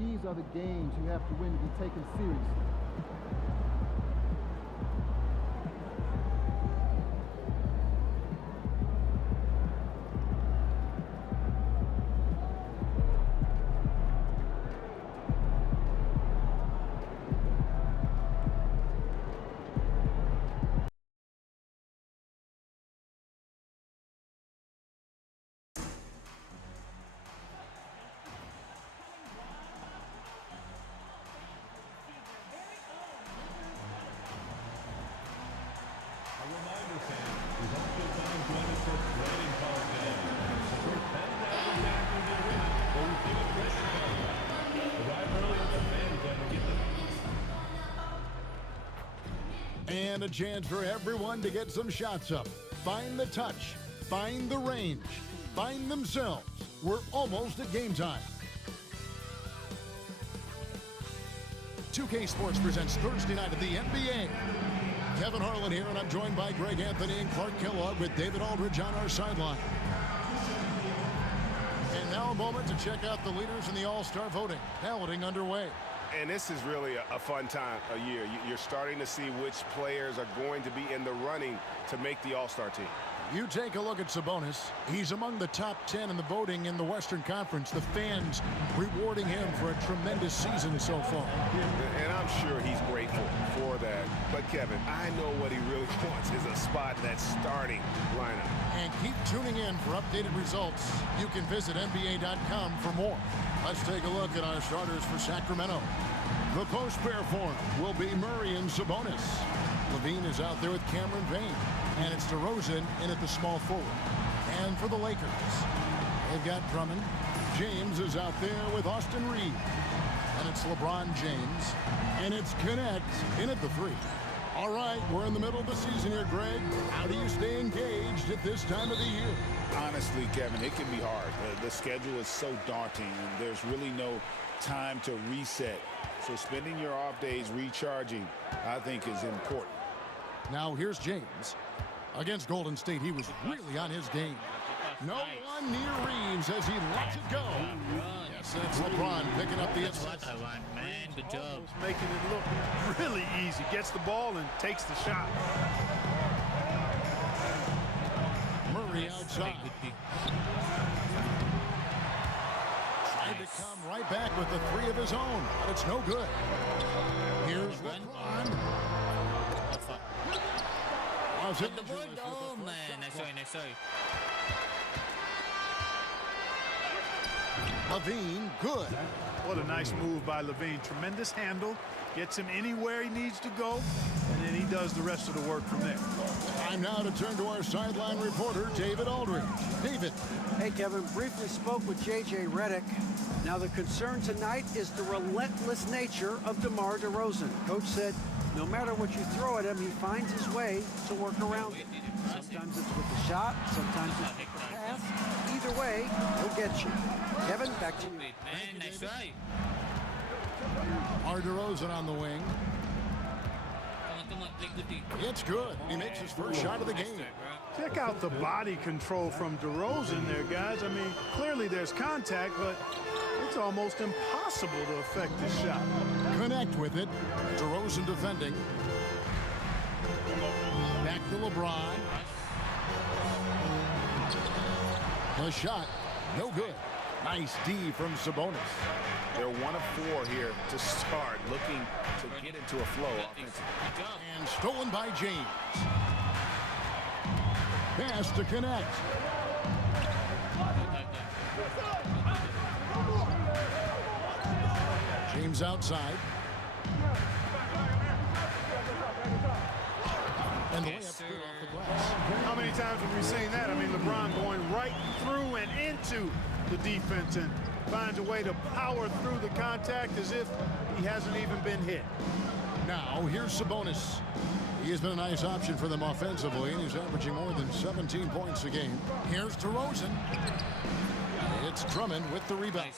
These are the games you have to win to be taken seriously. And a chance for everyone to get some shots up. Find the touch. Find the range. Find themselves. We're almost at game time. 2K Sports presents Thursday night of the NBA. Kevin Harlan here, and I'm joined by Greg Anthony and Clark Kellogg with David Aldridge on our sideline. And now a moment to check out the leaders in the All-Star voting. Balloting underway. And this is really a fun time of year. You're starting to see which players are going to be in the running to make the All-Star team. You take a look at Sabonis. He's among the top 10 in the voting in the Western Conference. The fans rewarding him for a tremendous season so far. And I'm sure he's grateful for that. But, Kevin, I know what he really wants is a spot in that starting lineup. And keep tuning in for updated results. You can visit NBA.com for more. Let's take a look at our starters for Sacramento. The post pair form will be Murray and Sabonis. Levine is out there with Cameron Payne. And it's DeRozan in at the small forward. And for the Lakers, they've got Drummond. James is out there with Austin Reeves. And it's LeBron James. And it's Connect in at the 3. All right, we're in the middle of the season here, Greg. How do you stay engaged at this time of the year? Honestly, Kevin, it can be hard. The schedule is so daunting, and there's really no time to reset. So spending your off days recharging, I think, is important. Now here's James. Against Golden State, he was really on his game. No one near Reeves as he lets it go. Yes, that's LeBron picking up the assist. Man, good job. Making it look really easy. Gets the ball and takes the shot. Murray outside. Tried to come right back with the 3 of his own, but it's no good. Here's LeBron. Oh, man. Nice try. Levine, good. What a nice move by Levine. Tremendous handle. Gets him anywhere he needs to go, and then he does the rest of the work from there. Time now to turn to our sideline reporter, David Aldridge. David. Hey, Kevin. Briefly spoke with J.J. Redick. Now, the concern tonight is the relentless nature of DeMar DeRozan. Coach said no matter what you throw at him, he finds his way to work around it. Sometimes it's with the shot, sometimes it's with the pass. Either way, he'll get you. Kevin, back to you. Man, nice try. DeMar DeRozan on the wing. Come on, play good team. It's good. He makes his first shot of the game. Check out the body control from DeRozan there, guys. I mean, clearly there's contact, but it's almost impossible to affect this shot. Connect with it. DeRozan defending. Back to LeBron. The shot, no good. Nice D from Sabonis. They're 1 of 4 here to start, looking to get into a flow offensively. And stolen by James. Pass to Connect. James outside. And the layup's good off the glass. How many times have we seen that? I mean, LeBron going right through and into the defense and finds a way to power through the contact as if he hasn't even been hit. Now, here's Sabonis. He has been a nice option for them offensively, and he's averaging more than 17 points a game. Here's DeRozan. It's Drummond with the rebound.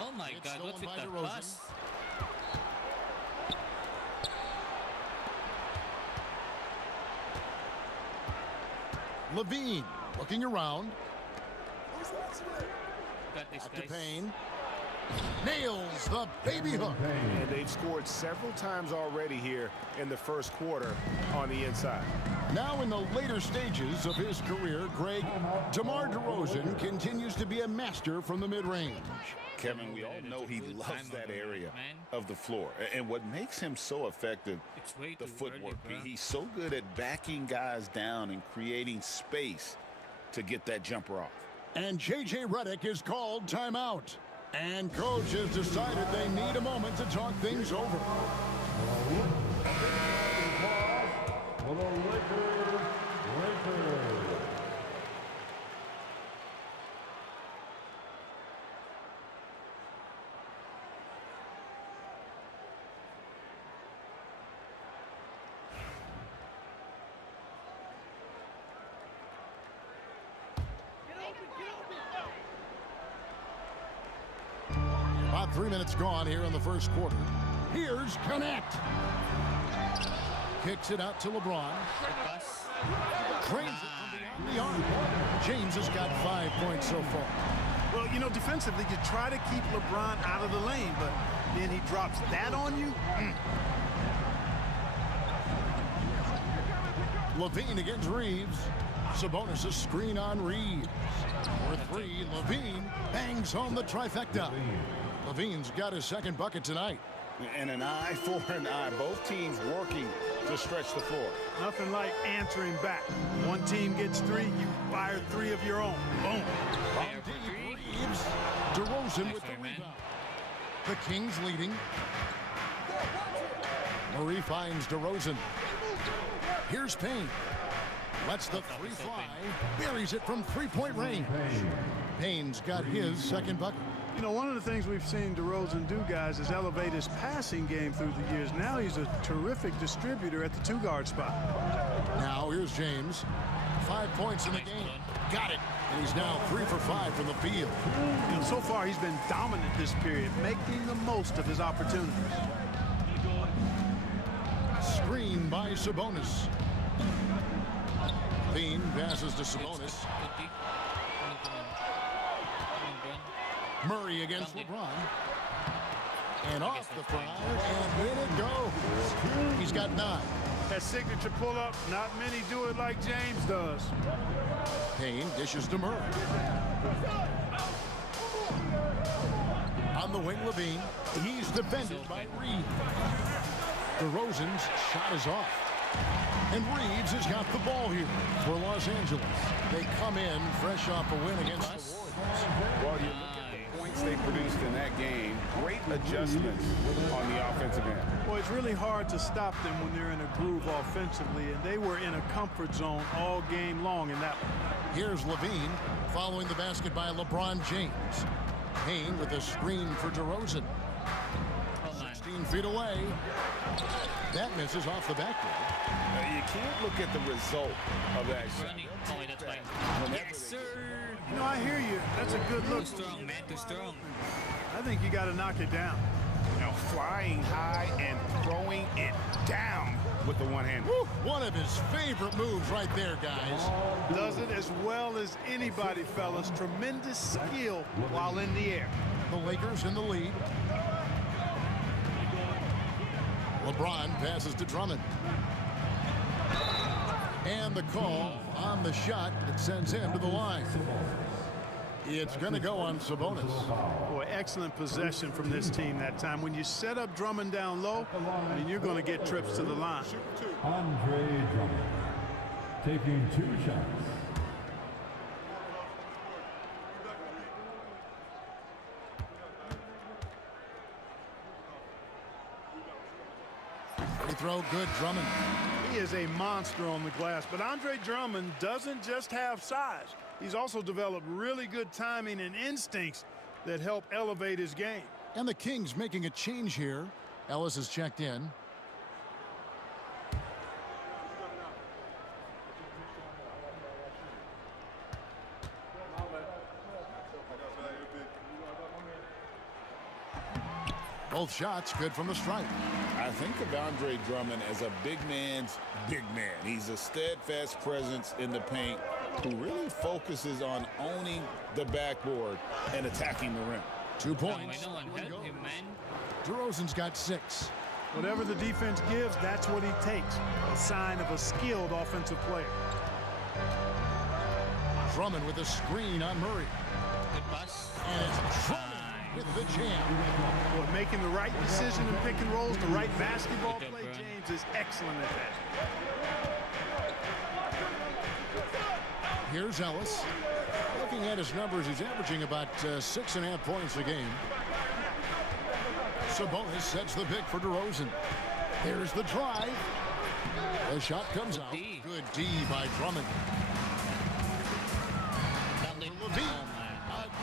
Oh, my It's God. What's stolen with by that DeRozan. pass? Levine looking around. Got this, Up to guys. Payne. Nails the baby hook. And they've scored several times already here in the first quarter on the inside. Now in the later stages of his career, Greg, DeMar DeRozan continues to be a master from the mid-range. Kevin, we all know he loves that area of the floor. And what makes him so effective, It's way the too footwork. early, bro. He's so good at backing guys down and creating space to get that jumper off. And J.J. Redick is called timeout. And coach has decided they need a moment to talk things over. For the Lakers. About 3 minutes gone here in the first quarter. Here's Connect. Kicks it out to LeBron. Pass. Trains it from beyond the arc. James has got 5 points so far. Well, you know, defensively, you try to keep LeBron out of the lane, but then he drops that on you. Levine against Reeves. Sabonis a screen on Reeves. For three, Levine bangs home the trifecta. Levine's got his second bucket tonight. And an eye for an eye. Both teams working to stretch the floor. Nothing like answering back. One team gets 3, you fire 3 of your own. Boom. On deep, Reeves. DeRozan with the one, man. rebound. The Kings leading. Murray finds DeRozan. Here's Payne. Lets the three fly. Buries it from three-point range. Payne's got his second bucket. You know, one of the things we've seen DeRozan do, guys, is elevate his passing game through the years. Now he's a terrific distributor at the 2-guard spot. Now here's James. 5 points in the game. Got it. And he's now 3 for 5 from the field. You know, so far he's been dominant this period, making the most of his opportunities. Screen by Sabonis. Bean passes to Sabonis. Murray against LeBron. And off the foul, and in it goes. He's got 9. That signature pull-up, not many do it like James does. Payne dishes to Murray. On the wing, Levine. He's defended by Reeves. DeRozan's shot is off. And Reeves has got the ball here for Los Angeles. They come in fresh off a win against the Warriors. Well, you look at the points they produced in that game. Great adjustments on the offensive end. Well, it's really hard to stop them when they're in a groove offensively, and they were in a comfort zone all game long in that one. Here's Levine following the basket by LeBron James. Payne with a screen for DeRozan. 16 feet away. That misses off the backboard. You can't look at the result of that shot. Running. Oh, wait, that's fine. Yes, sir. You know, I hear you. That's a good Too look. strong, man. Too strong. I think you got to knock it down. You know, flying high and throwing it down with the one hand. Woo, one of his favorite moves right there, guys. Does it as well as anybody, fellas. Tremendous skill while in the air. The Lakers in the lead. LeBron passes to Drummond. And the call on the shot that sends him to the line. It's going to go on Sabonis. Boy, excellent possession from this team that time. When you set up Drummond down low, I mean, you're going to get trips to the line. Andre Drummond taking 2 shots. Free throw, good. Drummond. He is a monster on the glass, but Andre Drummond doesn't just have size. He's also developed really good timing and instincts that help elevate his game. And the Kings making a change here. Ellis has checked in. Both shots good from the stripe. I think of Andre Drummond as a big man's big man. He's a steadfast presence in the paint who really focuses on owning the backboard and attacking the rim. 2 points. No one help him, man. DeRozan's got 6. Whatever the defense gives, that's what he takes. A sign of a skilled offensive player. Drummond with a screen on Murray. Good pass. And it's Drummond with the jam. Boy, making the right decision in pick and rolls, the right basketball Good job, play. Brian. James is excellent at that. Here's Ellis. Looking at his numbers, he's averaging about 6.5 points a game. Sabonis sets the pick for DeRozan. Here's the drive. The shot comes out. D. Good D by Drummond. Lovely. Levine.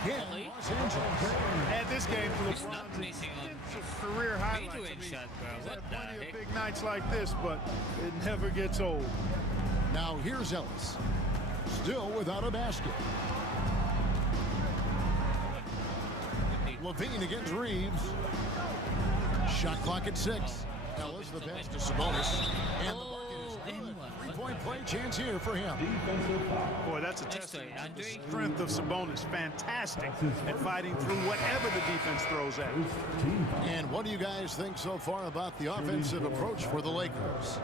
Again, Really? Los Angeles. Add this game to He's not LeBron's missing on extensive career highlights. I mid-range mean, shot, bro. he's What had the plenty heck? of big nights like this, but it never gets old. Now here's Ellis. Still without a basket. Levine against Reeves. Shot clock at 6. Ellis the pass to Sabonis. And the bucket is good. 3-point play chance here for him. Boy, that's a Next testament play, to the Andre. strength of Sabonis. Fantastic at fighting through whatever the defense throws at him. And what do you guys think so far about the offensive approach for the Lakers?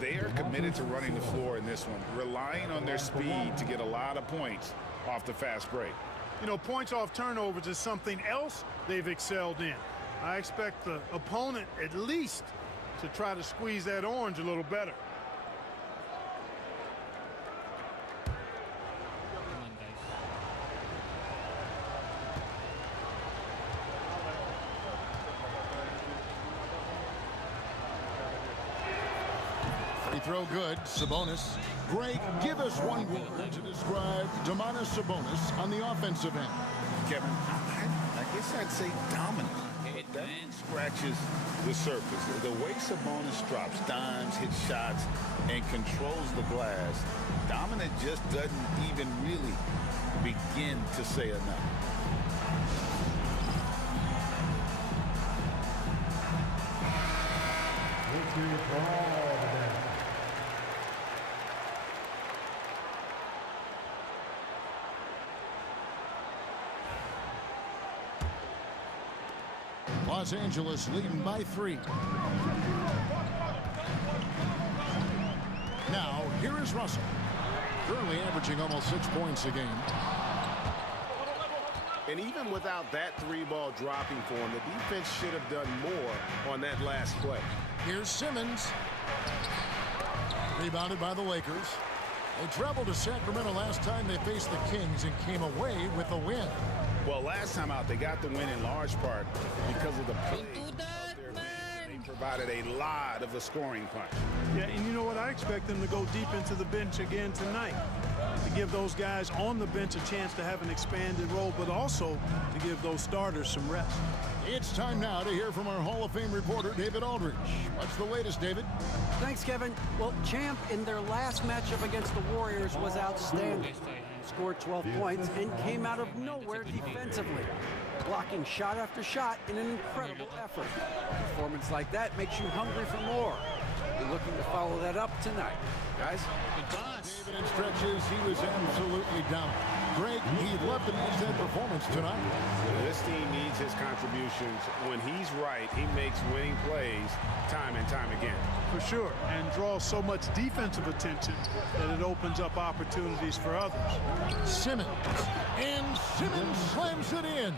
They are committed to running the floor in this one, relying on their speed to get a lot of points off the fast break. You know, points off turnovers is something else they've excelled in. I expect the opponent at least to try to squeeze that orange a little better. Come on, guys. Free throw good. Sabonis. Greg, give us one word to describe Domantas Sabonis on the offensive end. Kevin, I guess I'd say dominant. Hit, That man. scratches the surface. The way Sabonis drops dimes, hits shots, and controls the glass, dominant just doesn't even really begin to say enough. Victory for all today. Los Angeles leading by 3. Now, here is Russell. Currently averaging almost 6 points a game. And even without that 3-ball dropping for him, the defense should have done more on that last play. Here's Simmons. Rebounded by the Lakers. They traveled to Sacramento last time they faced the Kings and came away with a win. Well, last time out, they got the win in large part because of the play. Don't do that, They man. provided a lot of the scoring punch. Yeah, and you know what? I expect them to go deep into the bench again tonight to give those guys on the bench a chance to have an expanded role, but also to give those starters some rest. It's time now to hear from our Hall of Fame reporter, David Aldridge. What's the latest, David? Thanks, Kevin. Well, Champ in their last matchup against the Warriors was outstanding. Scored 12 points and came out of nowhere defensively, blocking shot after shot in an incredible effort. A performance like that makes you hungry for more. You're looking to follow that up tonight. Guys? Good pass. David in stretches, he was absolutely down. Greg, he'd love to match that performance tonight. This team needs his contributions. When he's right, he makes winning plays time and time again. For sure, and draws so much defensive attention that it opens up opportunities for others. Simmons. And Simmons slams it in.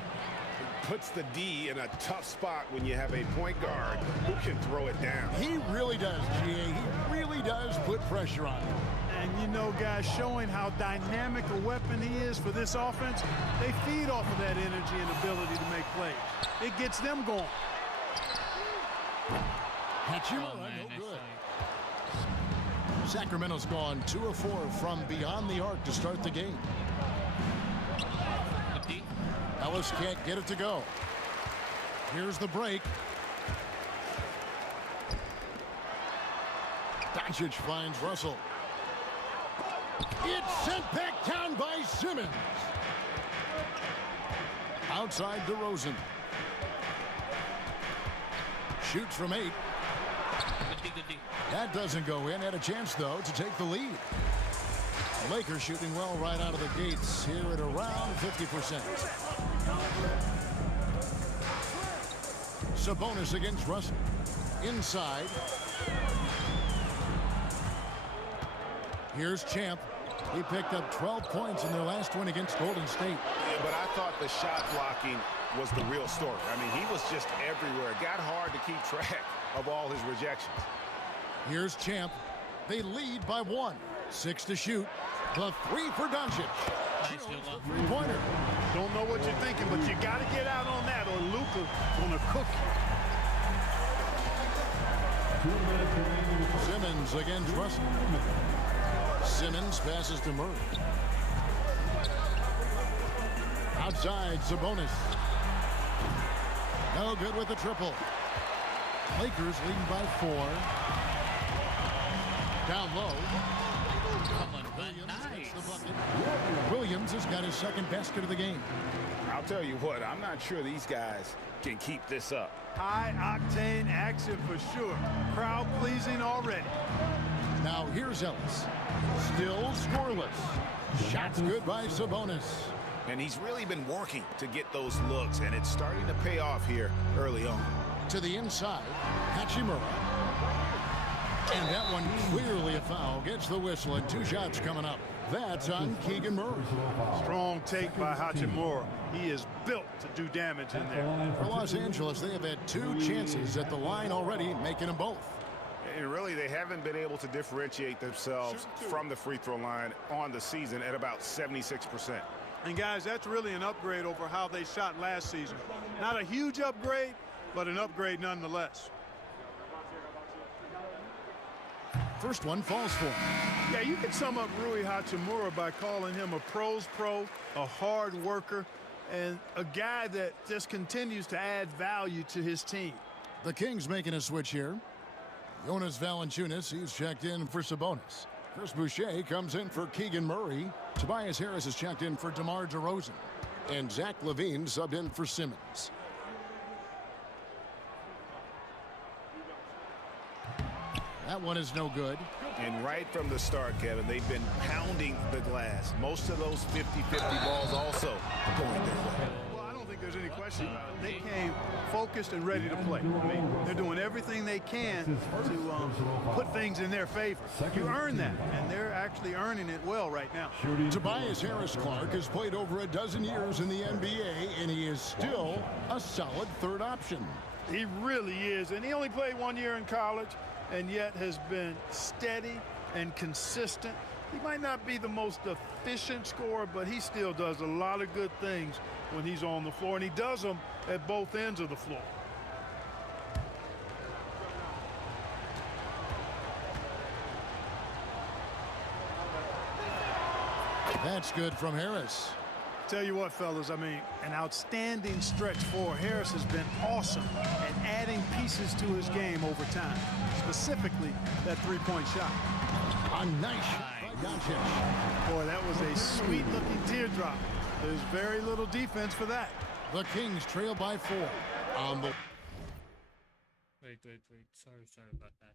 Puts the D in a tough spot when you have a point guard who can throw it down. He really does, GA. He really does put pressure on him. And you know, guys, showing how dynamic a weapon he is for this offense, they feed off of that energy and ability to make plays. It gets them going. Hachimura, Oh, man, no nice good. try. Sacramento's gone 2 of 4 from beyond the arc to start the game. Good D. Ellis can't get it to go. Here's the break. Doncic finds Russell. It's sent back down by Simmons. Outside DeRozan. Shoots from 8. Good D, good D. That doesn't go in. Had a chance, though, to take the lead. The Lakers shooting well right out of the gates here at around 50%. Sabonis against Russell. Inside. Here's Champ. He picked up 12 points in their last win against Golden State. Yeah, but I thought the shot blocking was the real story. I mean, he was just everywhere. It got hard to keep track of all his rejections. Here's Champ. They lead by 1. 6 to shoot. The 3 for Doncic. Nice, Luka. Three-pointer. Don't know what you're thinking, but you got to get out on that, or Luka gonna cook you. 2 minutes remaining. Simmons against Russell. Simmons passes to Murray. Outside, Sabonis. No good with the triple. Lakers leading by 4. Down low. Come on, man. Williams gets the Nice. bucket. Williams has got his second basket of the game. I'll tell you what, I'm not sure these guys can keep this up. High-octane action for sure. Crowd-pleasing already. Now here's Ellis. Still scoreless. Shots good by Sabonis. And he's really been working to get those looks, and it's starting to pay off here early on. To the inside, Hachimura. And that one clearly a foul. Gets the whistle, and 2 shots coming up. That's on Keegan Murray. Strong take by Hachimura. He is built to do damage in there. For Los Angeles, they have had 2 chances at the line already, making them both. And really, they haven't been able to differentiate themselves from the free throw line on the season at about 76%. And guys, that's really an upgrade over how they shot last season. Not a huge upgrade, but an upgrade nonetheless. First one falls for him. Yeah, you can sum up Rui Hachimura by calling him a pro's pro, a hard worker, and a guy that just continues to add value to his team. The Kings making a switch here. Jonas Valanciunas, he's checked in for Sabonis. Chris Boucher comes in for Keegan Murray. Tobias Harris is checked in for DeMar DeRozan. And Zach LaVine subbed in for Simmons. That one is no good. And right from the start, Kevin, they've been pounding the glass. Most of those 50-50 balls also going their way. Well, I don't think there's any question about it. They came focused and ready to play. I mean, they're doing everything they can to put things in their favor. You earn that, and they're actually earning it well right now. Tobias Harris-Clark has played over a dozen years in the NBA, and he is still a solid third option. He really is, and he only played 1 year in college, and yet has been steady and consistent. He might not be the most efficient scorer, but he still does a lot of good things when he's on the floor, and he does them at both ends of the floor. That's good from Harris. Tell you what, fellas, I mean, an outstanding stretch for Harris has been awesome at adding pieces to his game over time, specifically that three-point shot. A nice shot by Doncic. Boy, that was a sweet-looking teardrop. There's very little defense for that. The Kings trail by 4 on the... Wait. Sorry about that.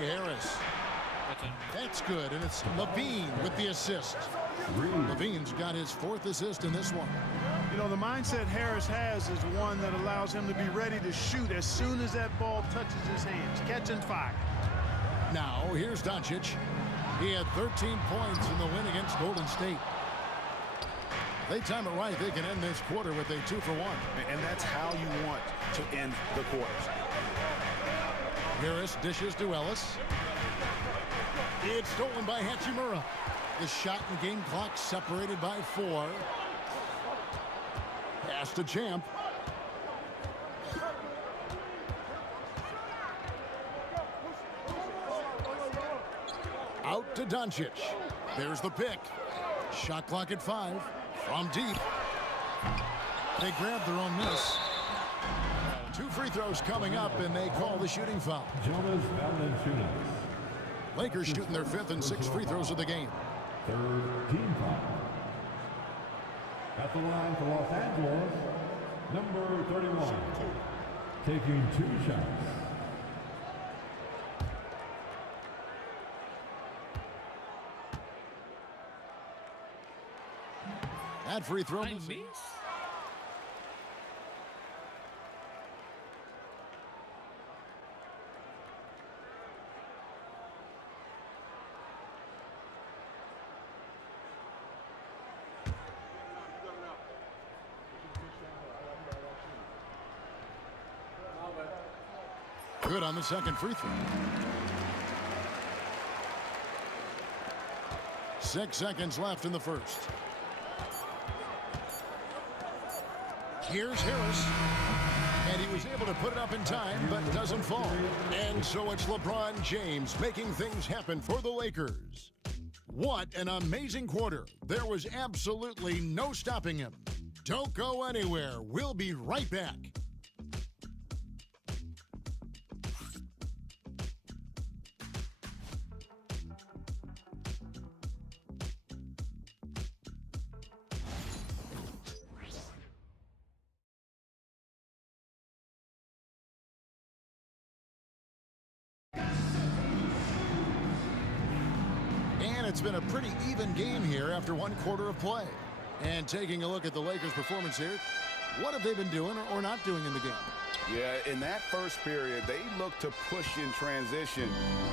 Harris. That's good, and it's Levine with the assist. Levine's got his 4th assist in this one. You know, the mindset Harris has is one that allows him to be ready to shoot as soon as that ball touches his hands. Catch and fire. Now, here's Doncic. He had 13 points in the win against Golden State. They time it right, they can end this quarter with a 2-for-1. And that's how you want to end the quarters. Harris dishes to Ellis. It's stolen by Hachimura. The shot and game clock separated by 4. Pass to Champ. Out to Doncic. There's the pick. Shot clock at 5. From deep. They grab their own miss. 2 free throws coming up, and they call the shooting foul. Jonas Valanciunas. Lakers shooting their 5th and 6th free throws of the game. Third team foul. At the line for Los Angeles, number 31. Taking 2 shots. That free throw. I miss. Good on the second free throw. 6 seconds left in the first. Here's Harris. And he was able to put it up in time, but doesn't fall. And so it's LeBron James making things happen for the Lakers. What an amazing quarter. There was absolutely no stopping him. Don't go anywhere. We'll be right back. It's been a pretty even game here after 1 quarter of play. And taking a look at the Lakers' performance here, what have they been doing or not doing in the game? Yeah, in that first period, they looked to push in transition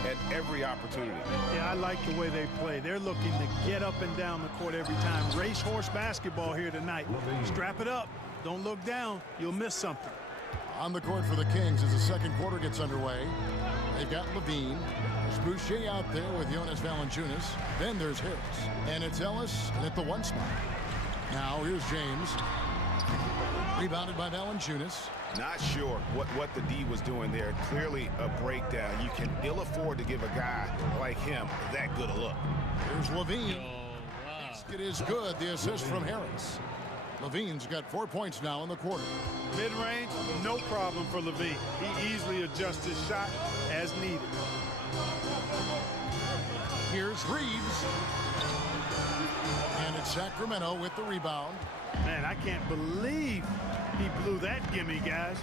at every opportunity. Yeah, I like the way they play. They're looking to get up and down the court every time. Racehorse basketball here tonight. Strap it up. Don't look down. You'll miss something. On the court for the Kings as the second quarter gets underway. They've got Levine. There's Boucher out there with Jonas Valanciunas. Then there's Harris. And it's Ellis at the 1 spot. Now here's James. Rebounded by Valanciunas. Not sure what the D was doing there. Clearly a breakdown. You can ill afford to give a guy like him that good a look. Here's Levine. Oh, wow. It is good. The assist from Harris. Levine's got 4 points now in the quarter. Mid-range, no problem for Levine. He easily adjusts his shot as needed. Here's Reeves. And it's Sacramento with the rebound. Man, I can't believe he blew that gimme, guys.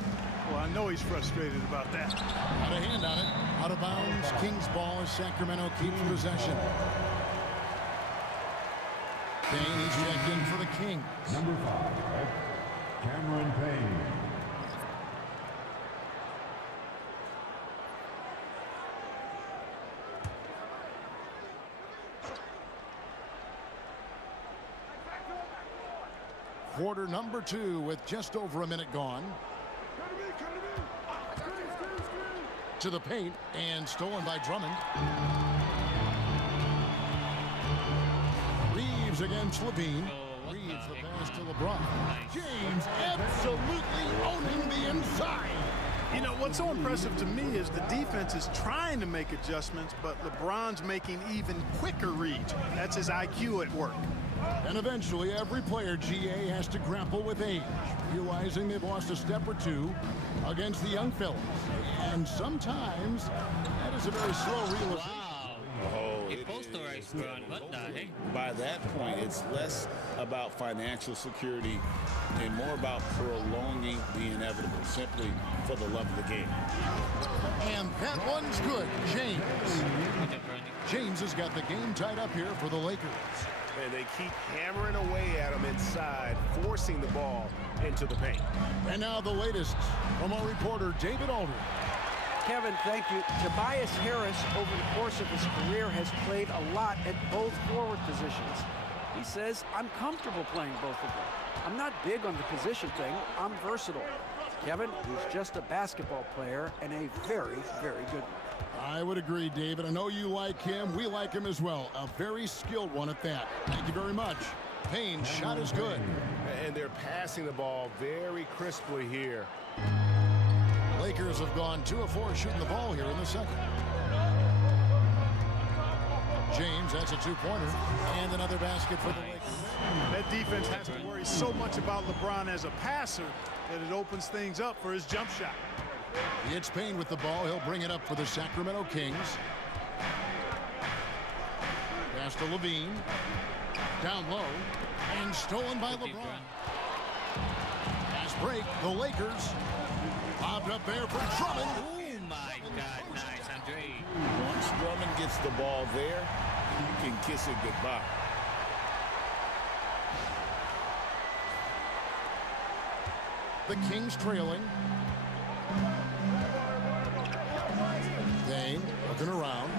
Well, I know he's frustrated about that. Got a hand on it. Out of bounds. Kings ball as Sacramento keeps possession. Payne, he's checked in for the Kings. Number 5, Cameron Payne. Quarter number 2 with just over a minute gone. To the paint and stolen by Drummond. Reeves against Levine. Reeves the pass to LeBron. James absolutely owning the inside. You know, what's so impressive to me is the defense is trying to make adjustments, but LeBron's making even quicker reads. That's his IQ at work. And eventually, every player, GA, has to grapple with age, realizing they've lost a step or two against the young fellas. And sometimes, that is a very slow realization. Wow. He posterized Brown. What the heck? By that point, it's less about financial security and more about prolonging the inevitable, simply for the love of the game. And that one's good. James has got the game tied up here for the Lakers. And they keep hammering away at him inside, forcing the ball into the paint. And now the latest from our reporter, David Aldridge. Kevin, thank you. Tobias Harris, over the course of his career, has played a lot at both forward positions. He says, I'm comfortable playing both of them. I'm not big on the position thing. I'm versatile. Kevin, he's just a basketball player and a very, very good one. I would agree, David. I know you like him. We like him as well. A very skilled one at that. Thank you very much. Payne's shot is good. And they're passing the ball very crisply here. Lakers have gone 2 of 4 shooting the ball here in the second. James, that's a 2-pointer. And another basket for the Lakers. That defense has to worry so much about LeBron as a passer that it opens things up for his jump shot. It's Payne with the ball. He'll bring it up for the Sacramento Kings. Pass to Levine. Down low. And stolen by LeBron. Pass break. The Lakers. Popped up there for Drummond. Oh my God, nice, Andre. Once Drummond gets the ball there, you can kiss it goodbye. The Kings trailing. Dane looking around.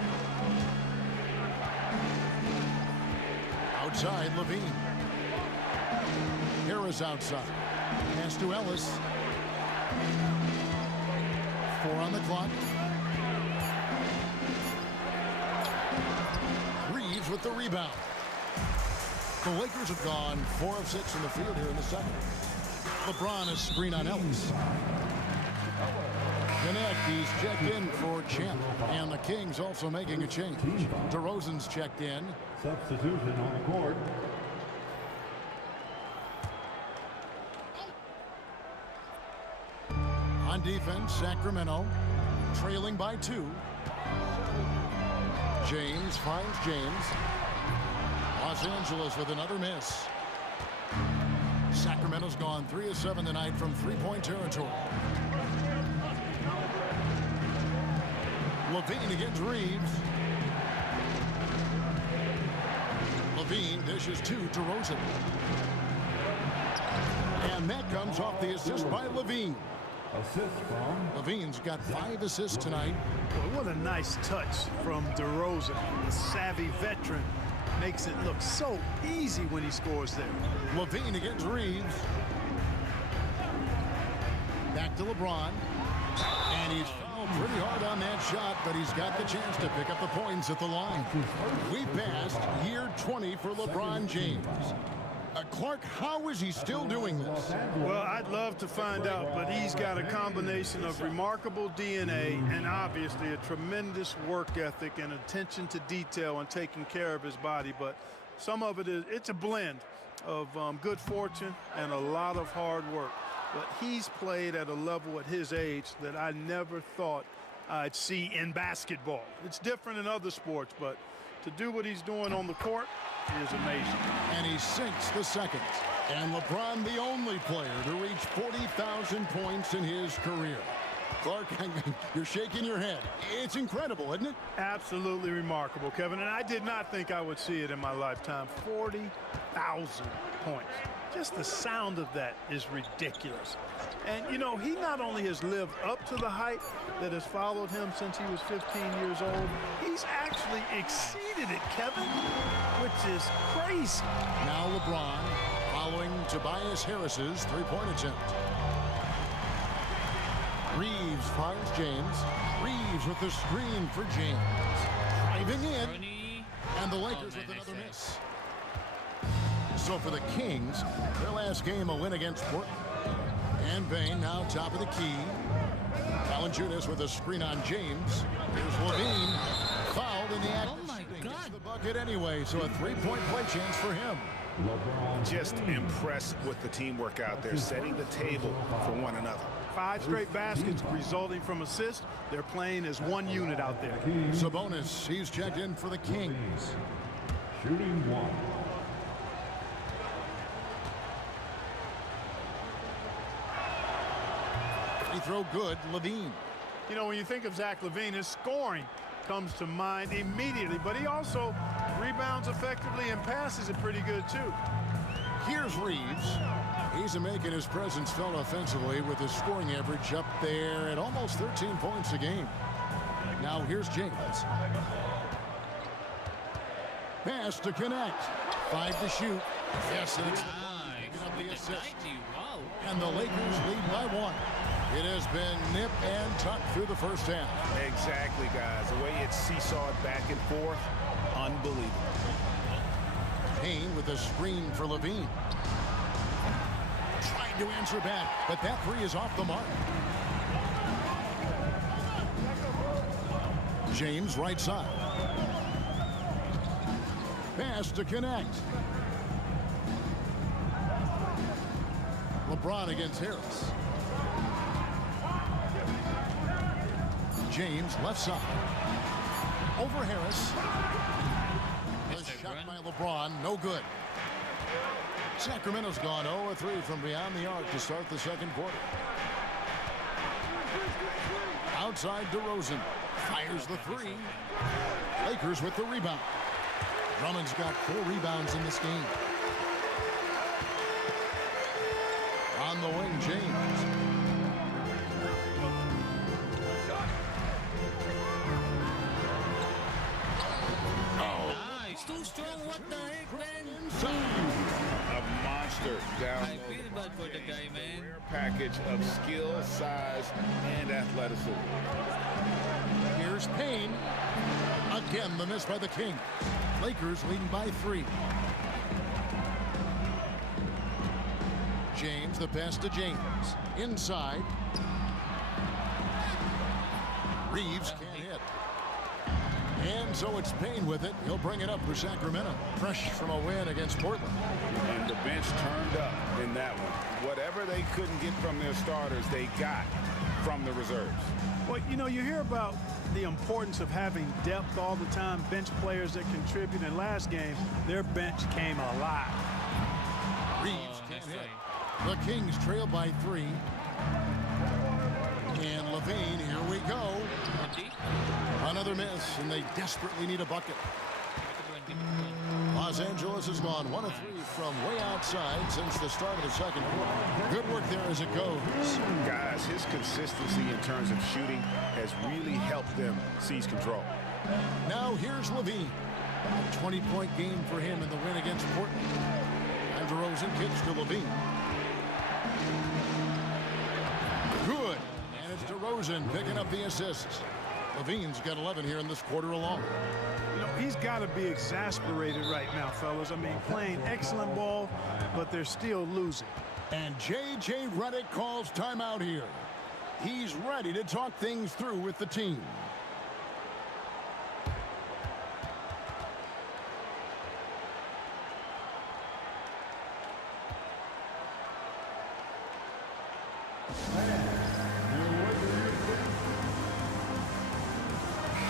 Outside, Levine. Harris outside. Pass to Ellis. 4 on the clock. Reeves with the rebound. The Lakers have gone 4 of 6 in the field here in the second. LeBron is screen on Ellis. Connect, he's checked in for Champ. And the Kings also making a change. DeRozan's checked in. Substitution on the court. On defense, Sacramento trailing by 2. James finds James. Los Angeles with another miss. Sacramento's gone 3 of 7 tonight from three-point territory. Levine against Reeves. Levine dishes to DeRozan. And that comes off the assist by Levine. Assist from Levine's got 5 assists tonight. Boy, what a nice touch from DeRozan. The savvy veteran makes it look so easy when he scores there. Levine against Reeves. Back to LeBron. And he's fouled pretty hard on that shot, but he's got the chance to pick up the points at the line. We passed year 20 for LeBron James. Clark, how is he still doing this? Well, I'd love to find out, but he's got a combination of remarkable DNA and obviously a tremendous work ethic and attention to detail and taking care of his body. But some of it's a blend of good fortune and a lot of hard work. But he's played at a level at his age that I never thought I'd see in basketball. It's different in other sports, but to do what he's doing on the court is amazing. And he sinks the second. And LeBron, the only player to reach 40,000 points in his career. Clark, you're shaking your head. It's incredible, isn't it? Absolutely remarkable, Kevin. And I did not think I would see it in my lifetime. 40,000 points. Just the sound of that is ridiculous. And, you know, he not only has lived up to the hype that has followed him since he was 15 years old, he's actually exceeded it, Kevin, which is crazy. Now LeBron following Tobias Harris's three-point attempt. Reeves finds James. Reeves with the screen for James. Driving in. And the Lakers with another miss. So for the Kings, their last game a win against Portland. And Bain now top of the key. Valanciunas with a screen on James. Here's Levine. Fouled in the act. Oh my God. The bucket anyway, so a three-point play chance for him. Just impressed with the teamwork out there, setting the table for one another. 5 straight baskets resulting from assists. They're playing as one unit out there. Sabonis, he's checked in for the Kings. shooting 1. Free throw good, Levine. You know, when you think of Zach LaVine, his scoring comes to mind immediately, but he also rebounds effectively and passes it pretty good too. Here's Reeves. He's making his presence felt offensively with his scoring average up there at almost 13 points a game. Now here's James. Pass to connect. 5 to shoot. Yes, and it's the assist. Wow. And the Lakers lead by 1. It has been nip and tuck through the first half. Exactly, guys. The way it's seesawed back and forth, unbelievable. Payne with a screen for Levine. Trying to answer back, but that three is off the mark. James right side. Pass to connect. LeBron against Harris. James left side. Over Harris. The shot by LeBron, no good. Sacramento's gone 0-3 from beyond the arc to start the second quarter. Outside DeRozan. Fires the three. Lakers with the rebound. Drummond's got 4 rebounds in this game. On the wing, James. Nice. Too strong. What the heck, man? A monster down I feel bad for the guy, man. rare package of skill, size, and athleticism. Here's Payne. Again, the miss by the Kings. Lakers leading by 3. James, the pass to James. Inside. Reeves can't hit. And so it's Payne with it. He'll bring it up for Sacramento. Fresh from a win against Portland. And the bench turned up in that one. Whatever they couldn't get from their starters, they got from the reserves. Well, you know, you hear about the importance of having depth all the time, bench players that contribute. In last game, their bench came alive. Reeves can't hit. The Kings trail by 3. And Levine, here we go. Another miss, and they desperately need a bucket. Los Angeles has gone 1 of 3 from way outside since the start of the second quarter. Good work there as it goes. Guys, his consistency in terms of shooting has really helped them seize control. Now here's Levine. A 20-point game for him in the win against Portland. And DeRozan kicks to Levine. Good. And it's DeRozan picking up the assists. Levine's got 11 here in this quarter alone. You know, he's got to be exasperated right now, fellas. I mean, playing excellent ball, but they're still losing. And J.J. Redick calls timeout here. He's ready to talk things through with the team.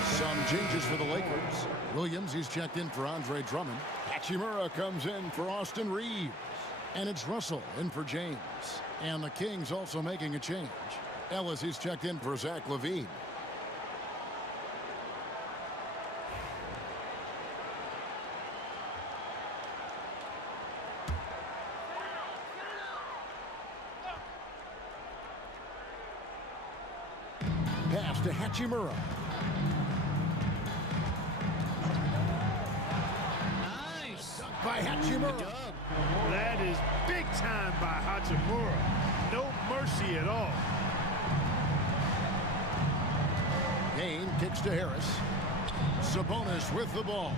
Some changes for the Lakers. Williams, he's checked in for Andre Drummond. Hachimura comes in for Austin Reeves. And it's Russell in for James. And the Kings also making a change. Ellis, he's checked in for Zach LaVine. Pass to Hachimura. Nice. By Hachimura. That is big time by Hachimura. No mercy at all. Payne kicks to Harris. Sabonis with the ball.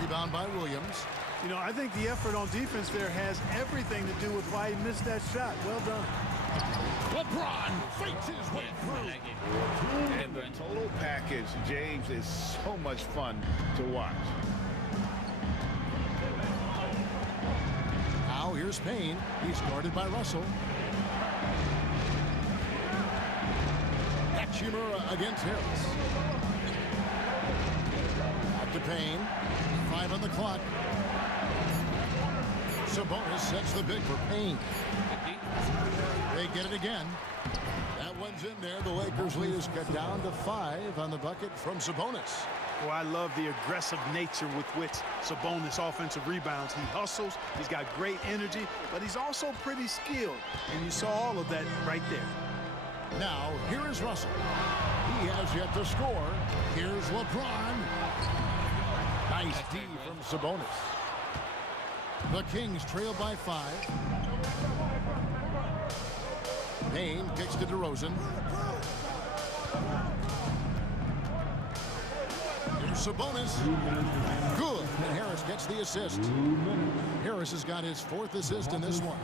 Rebound by Williams. You know, I think the effort on defense there has everything to do with why he missed that shot. Well done. LeBron fights his way through. And the total package, James, is so much fun to watch. Now here's Payne. He's guarded by Russell. Hachimura against Harris. Back to Payne. 5 on the clock. Sabonis sets the big for Payne. They get it again. That one's in there. The Lakers lead is cut down to 5 on the bucket from Sabonis. Well, I love the aggressive nature with which Sabonis offensive rebounds. He hustles, he's got great energy, but he's also pretty skilled. And you saw all of that right there. Now, here is Russell. He has yet to score. Here's LeBron. Nice D from Sabonis. The Kings trail by 5. Payne kicks to DeRozan. Here's Sabonis. Good. And Harris gets the assist. Harris has got his 4th assist in this one.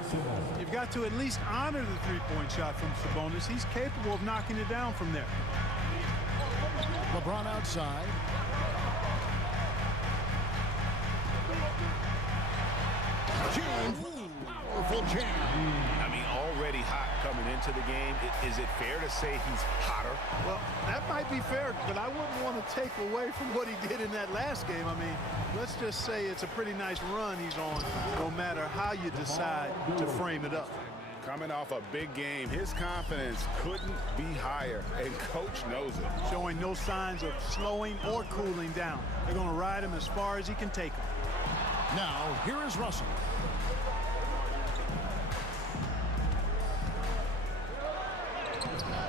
You've got to at least honor the three-point shot from Sabonis. He's capable of knocking it down from there. LeBron outside. James, powerful jam. I mean, already hot coming into the game. Is it fair to say he's hotter? Well, that might be fair, but I wouldn't want to take away from what he did in that last game. I mean, let's just say it's a pretty nice run he's on, no matter how you decide to frame it up. Coming off a big game, his confidence couldn't be higher, and coach knows it. Showing no signs of slowing or cooling down. They're going to ride him as far as he can take him. Now, here is Russell.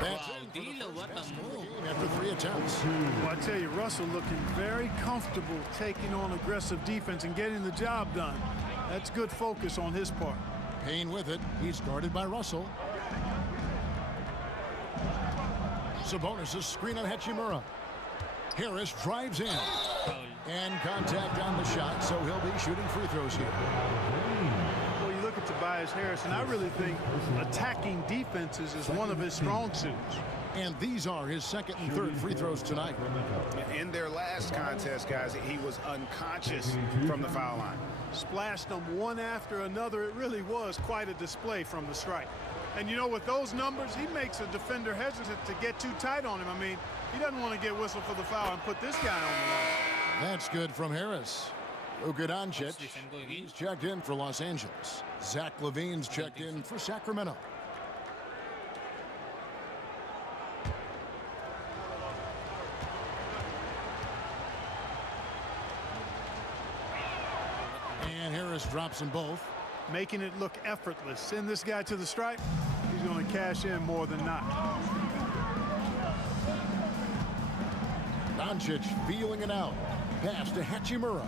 Wow, Dilo, what a move. After 3 attempts. Well, I tell you, Russell looking very comfortable taking on aggressive defense and getting the job done. That's good focus on his part. Payne with it. He's guarded by Russell. Sabonis' screen on Hachimura. Harris drives in. And contact on the shot, so he'll be shooting free throws here. Well, you look at Tobias Harris, and I really think attacking defenses is one of his strong suits. And these are his second and third free throws tonight. In their last contest, guys, he was unconscious from the foul line. Splashed them one after another. It really was quite a display from the strike. And you know, with those numbers, he makes a defender hesitant to get too tight on him. I mean, he doesn't want to get whistled for the foul and put this guy on the line. That's good from Harris. Luka Doncic, he's checked in for Los Angeles. Zach LaVine's checked in for Sacramento. And Harris drops them both. Making it look effortless. Send this guy to the stripe, he's going to cash in more than not. Doncic feeling it out. Pass to Hachimura.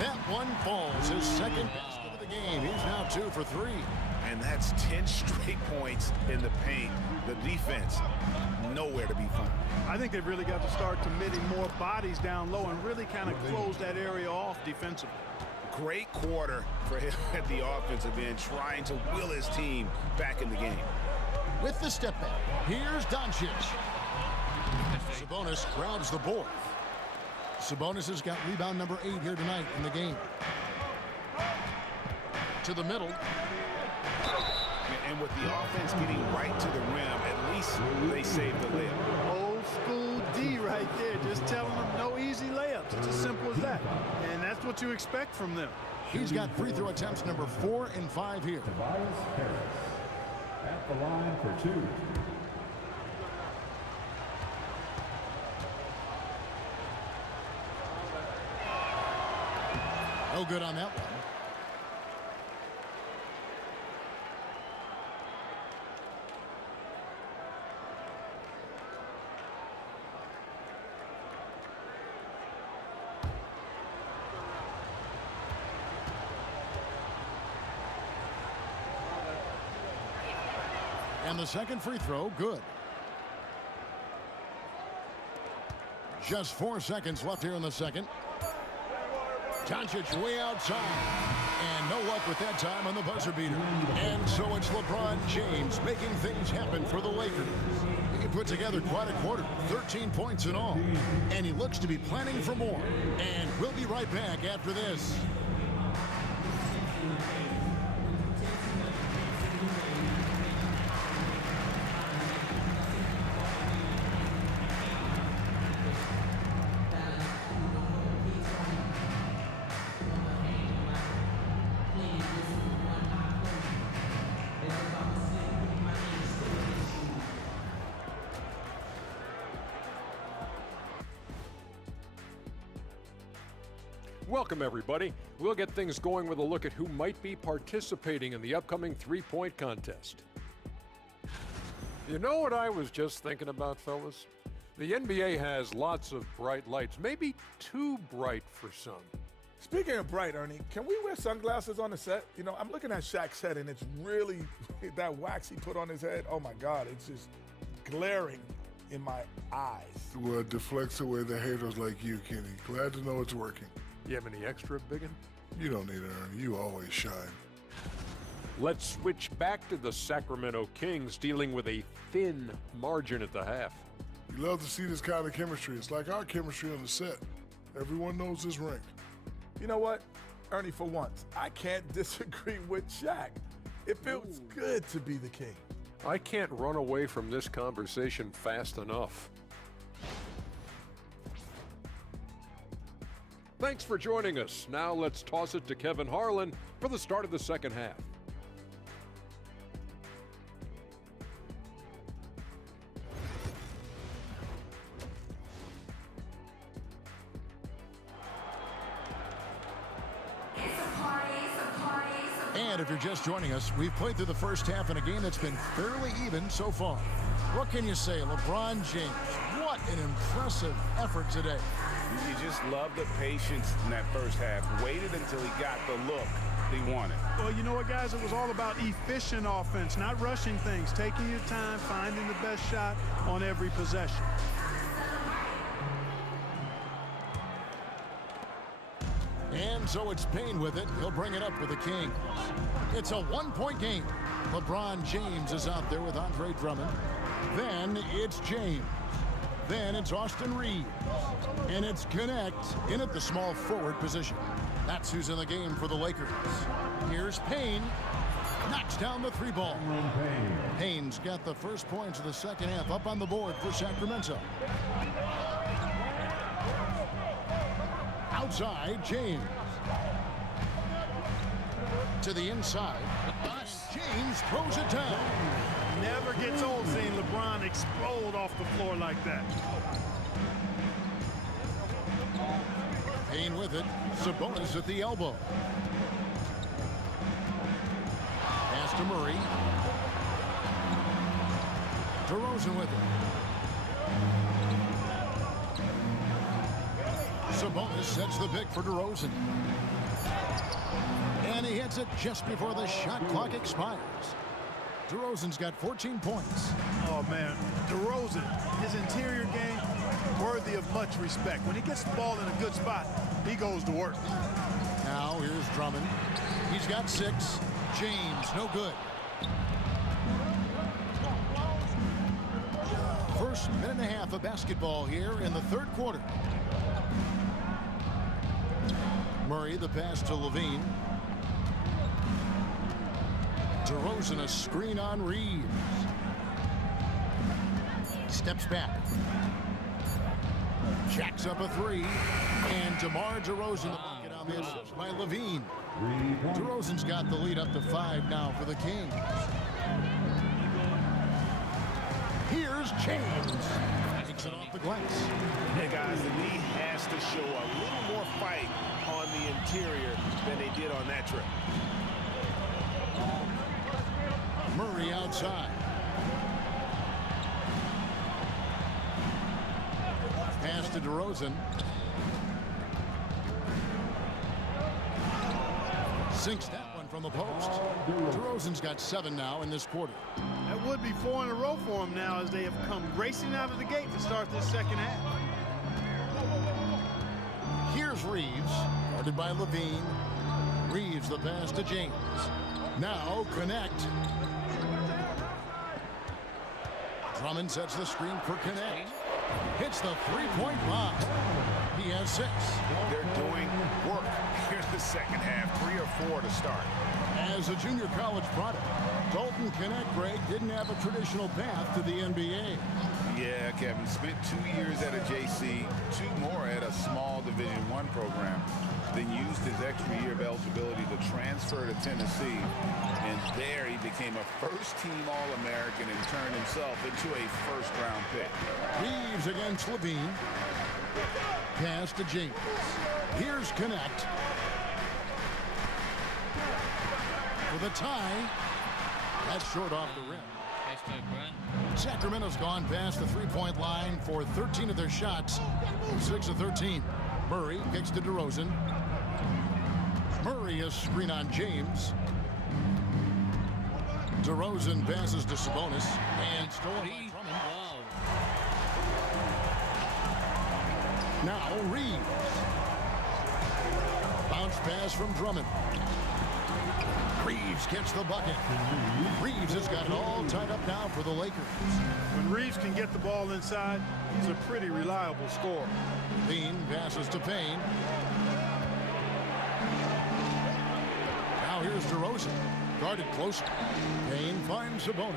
That one falls. His second basket of the game. He's now 2 for 3. And that's 10 straight points in the paint. The defense, nowhere to be found. I think they've really got to start committing more bodies down low and really kind of close that area off defensively. Great quarter for him at the offensive end, trying to will his team back in the game. With the step back, here's Doncic. Sabonis grabs the board. Sabonis has got rebound number 8 here tonight in the game. To the middle. And with the offense getting right to the rim, at least they saved the layup. Old school D right there, just telling them no easy layups. It's as simple as that. And that's what you expect from them. He's got free throw attempts number 4 and 5 here. Tobias Harris at the line for 2. No good on that one. And the second free throw, good. Just 4 seconds left here in the second. Doncic way outside. And no luck with that time on the buzzer beater. And so it's LeBron James making things happen for the Lakers. He put together quite a quarter, 13 points in all. And he looks to be planning for more. And we'll be right back after this. Welcome, everybody. We'll get things going with a look at who might be participating in the upcoming three-point contest. You know what I was just thinking about, fellas? The NBA has lots of bright lights, maybe too bright for some. Speaking of bright, Ernie, can we wear sunglasses on the set? You know, I'm looking at Shaq's head, and it's really, that wax he put on his head, oh my God, it's just glaring in my eyes. Well, it deflects away the haters like you, Kenny. Glad to know it's working. You have any extra, biggin? You don't need it, Ernie. You always shine. Let's switch back to the Sacramento Kings dealing with a thin margin at the half. You love to see this kind of chemistry. It's like our chemistry on the set. Everyone knows his rank. You know what, Ernie, for once, I can't disagree with Shaq. It feels good to be the king. I can't run away from this conversation fast enough. Thanks for joining us. Now let's toss it to Kevin Harlan for the start of the second half. And if you're just joining us, we've played through the first half in a game that's been fairly even so far. What can you say, LeBron James? What an impressive effort today. You just love the patience in that first half. Waited until he got the look he wanted. Well, you know what, guys? It was all about efficient offense, not rushing things, taking your time, finding the best shot on every possession. And so it's Payne with it. He'll bring it up with the Kings. It's a one-point game. LeBron James is out there with Andre Drummond. Then it's James. Then it's Austin Reeves. And it's Connect in at the small forward position. That's who's in the game for the Lakers. Here's Payne. Knocks down the three ball. Payne's got the first points of the second half up on the board for Sacramento. Outside, James. To the inside. James throws it down. Never gets old seeing LeBron explode off the floor like that. Payne with it. Sabonis at the elbow. Pass to Murray. DeRozan with it. Sabonis sets the pick for DeRozan. And he hits it just before the shot clock expires. DeRozan's got 14 points. Oh, man. DeRozan, his interior game, worthy of much respect. When he gets the ball in a good spot, he goes to work. Now here's Drummond. He's got 6. James, no good. First minute and a half of basketball here in the third quarter. Murray, the pass to Levine. DeRozan, a screen on Reeves. Steps back. Jacks up a 3. And DeMar DeRozan, the bucket on the assist by Levine. DeRozan's got the lead up to 5 now for the Kings. Here's James. Takes it off the glass. Hey, guys, the league has to show a little more fight on the interior than they did on that trip. Murray outside. Pass to DeRozan. Sinks that one from the post. DeRozan's got 7 now in this quarter. That would be 4 in a row for him now as they have come racing out of the gate to start this second half. Here's Reeves, guarded by Levine. Reeves, the pass to James. Now Connect. Drummond sets the screen for Connect. Hits the three-point bomb. He has 6. They're doing work here in the second half, 3 or 4 to start. As a junior college product, Dalton Connect, Greg, didn't have a traditional path to the NBA. Yeah, Kevin, spent 2 years at a JC, 2 more at a small Division I program, then used his extra year of eligibility to transfer to Tennessee, and there he became a first-team All-American and turned himself into a first-round pick. Reeves against Levine. Pass to James. Here's Connect. For the tie. That's short off the rim. Sacramento's gone past the three-point line for 13 of their shots. 6 of 13. Murray kicks to DeRozan. Murray, a screen on James. DeRozan passes to Sabonis. And stolen by Drummond. Now Reeves. Bounce pass from Drummond. Reeves gets the bucket. Reeves has got it all tied up now for the Lakers. When Reeves can get the ball inside, he's a pretty reliable scorer. Bean passes to Payne. Now here's DeRozan. Guarded closer. Payne finds Sabonis.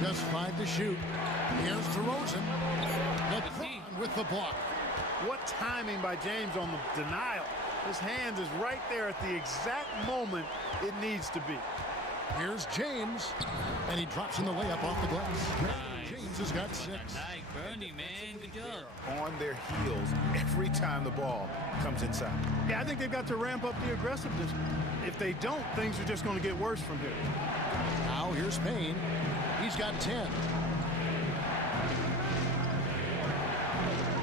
Just 5 to shoot. Here's DeRozan. LeBron with the block. What timing by James on the denial. His hand is right there at the exact moment it needs to be. Here's James. And he drops in the layup off the glass. James has got 6. Bernie, man, good job. On their heels every time the ball comes inside. Yeah, I think they've got to ramp up the aggressiveness. If they don't, things are just going to get worse from here. Now here's Payne. He's got 10.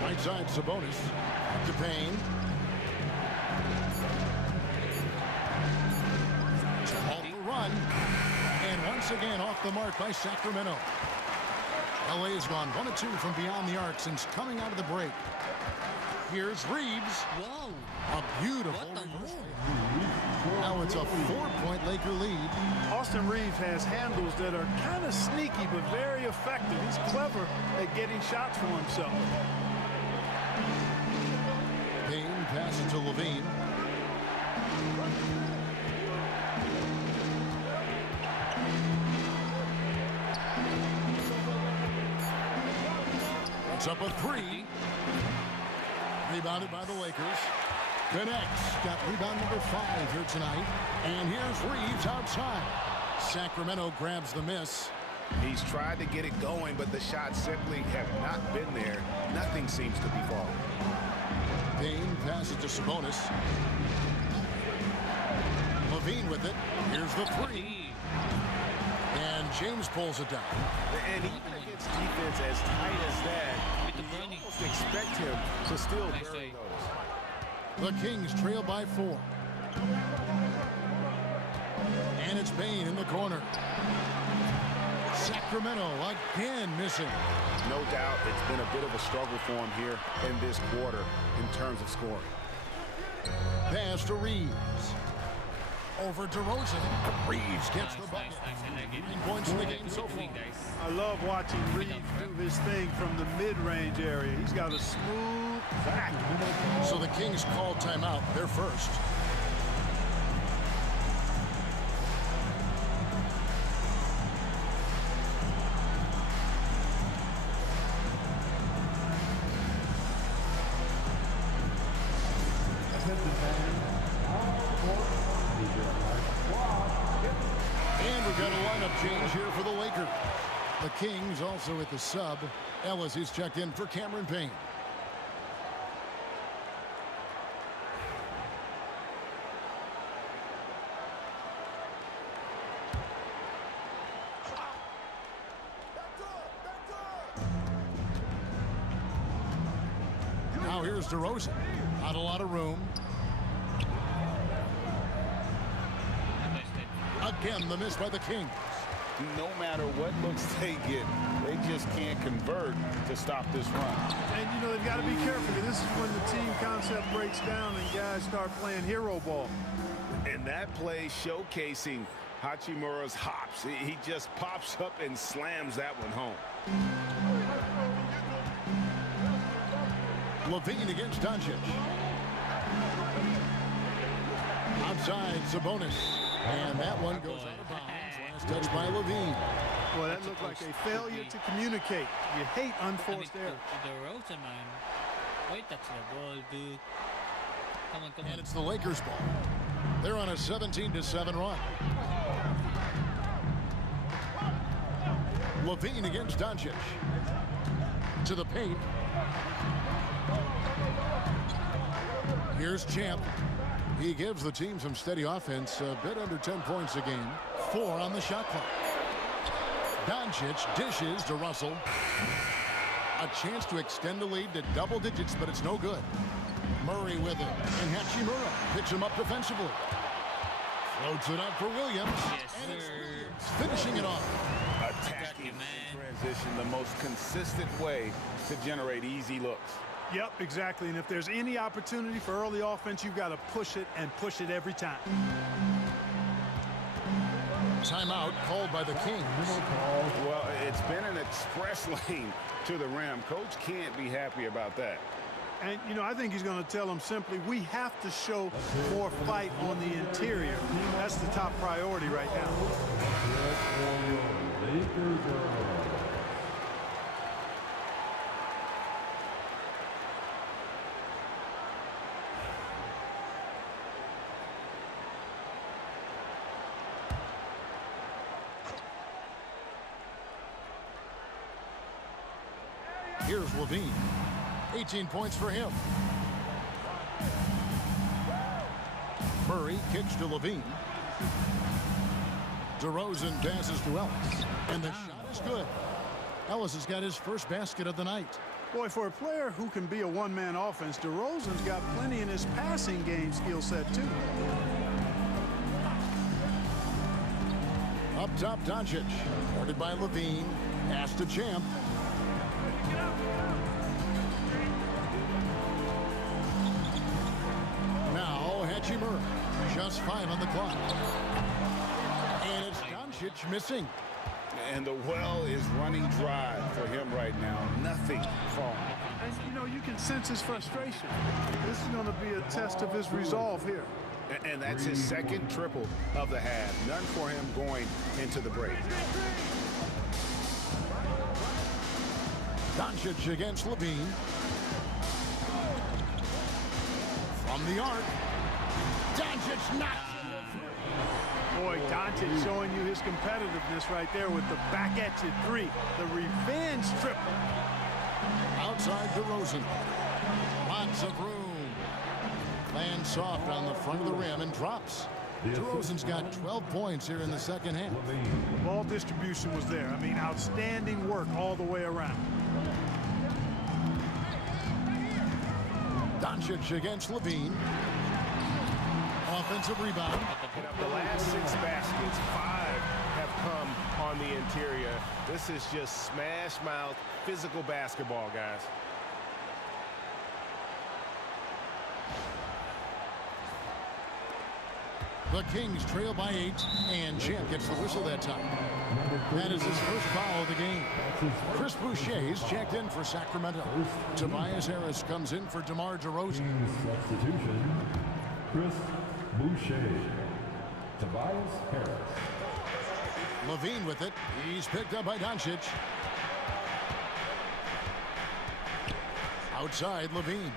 Right side, Sabonis. To Payne. Off the run. And once again off the mark by Sacramento. LA has gone 1 of 2 from beyond the arc since coming out of the break. Here's Reeves. Whoa. A beautiful reverse layup. Now it's a 4-point Laker lead. Austin Reeves has handles that are kind of sneaky but very effective. He's clever at getting shots for himself. Payne passes to Levine. It's up a 3. Rebounded by the Lakers. Connects. Got rebound number 5 here tonight. And here's Reeves outside. Sacramento grabs the miss. He's tried to get it going, but the shots simply have not been there. Nothing seems to be falling. Payne passes to Sabonis. Levine with it. Here's the 3. And James pulls it down. And even against defense as tight as that, you almost expect him to still bury those. The Kings trail by 4. And it's Payne in the corner. Sacramento again missing. No doubt it's been a bit of a struggle for him here in this quarter in terms of scoring. Pass to Reeves. Over DeRozan. Reeves gets the bucket. 9 points in the game so far. I love watching Reeves do his thing from the mid-range area. He's got a smooth back. So the Kings call timeout. They're first. And we've got a lineup change here for the Lakers. The Kings also at the sub. Ellis is checked in for Cameron Payne. Now here's DeRozan. Not a lot of room. Again, the miss by the Kings. No matter what looks they get, they just can't convert to stop this run. And, you know, they've got to be careful. This is when the team concept breaks down and guys start playing hero ball. And that play showcasing Hachimura's hops. He just pops up and slams that one home. Levine against Doncic. Outside, Sabonis. And that one goes out of bounds. Last touch by Levine. Well, that looked like a failure to communicate. You hate unforced error. DeRozan, man. Wait, that's the ball, dude. Come on, come on. And it's the Lakers' ball. They're on a 17-7 run. Levine against Doncic. To the paint. Here's Champ. He gives the team some steady offense, a bit under 10 points a game. 4 on the shot clock. Doncic dishes to Russell. A chance to extend the lead to double digits, but it's no good. Murray with it. And Hachimura picks him up defensively. Floats it up for Williams. Yes, sir. Finishing it off. Attacking transition, the most consistent way to generate easy looks. Yep, exactly. And if there's any opportunity for early offense, you've got to push it and push it every time. Timeout called by the Kings. Well, it's been an express lane to the rim. Coach can't be happy about that. And, you know, I think he's going to tell them simply, we have to show more fight on the interior. That's the top priority right now. Here's Levine. 18 points for him. Murray kicks to Levine. DeRozan passes to Ellis. And the shot is good. Ellis has got his first basket of the night. Boy, for a player who can be a one-man offense, DeRozan's got plenty in his passing game skill set, too. Up top, Doncic. Guarded by Levine. Pass to Champ. Now, Hachimura. Just 5 on the clock. And it's Doncic missing. And the well is running dry for him right now. Nothing falling. And, you know, you can sense his frustration. This is going to be a test of his resolve here. And that's his second triple of the half. None for him going into the break. Doncic against Levine. From the arc. Doncic knocks it. Boy, Doncic showing you his competitiveness right there with the back at you three. The revenge triple. Outside DeRozan. Lots of room. Lands soft on the front of the rim and drops. DeRozan's got 12 points here in the second half. The ball distribution was there. I mean, outstanding work all the way around. Doncic against Levine. Offensive rebound. The last 6 baskets, 5 have come on the interior. This is just smash mouth, physical basketball, guys. The Kings trail by 8, and Champ gets the whistle that time. That is his first foul of the game. Chris Boucher's checked in for Sacramento. Tobias Harris comes in for DeMar DeRozan. Substitution, Chris Boucher. Tobias Harris. Levine with it. He's picked up by Doncic. Outside, Levine.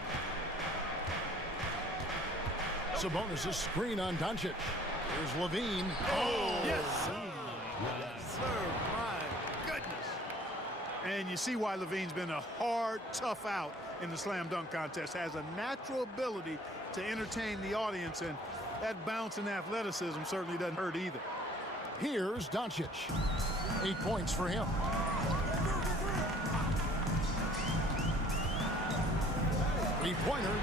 Sabonis' screen on Doncic. Here's Levine. Oh! Yes, sir. Yes, sir. My goodness. And you see why Levine's been a hard, tough out in the slam dunk contest. Has a natural ability to entertain the audience, and that bounce and athleticism certainly doesn't hurt either. Here's Doncic. 8 points for him. Three-pointer.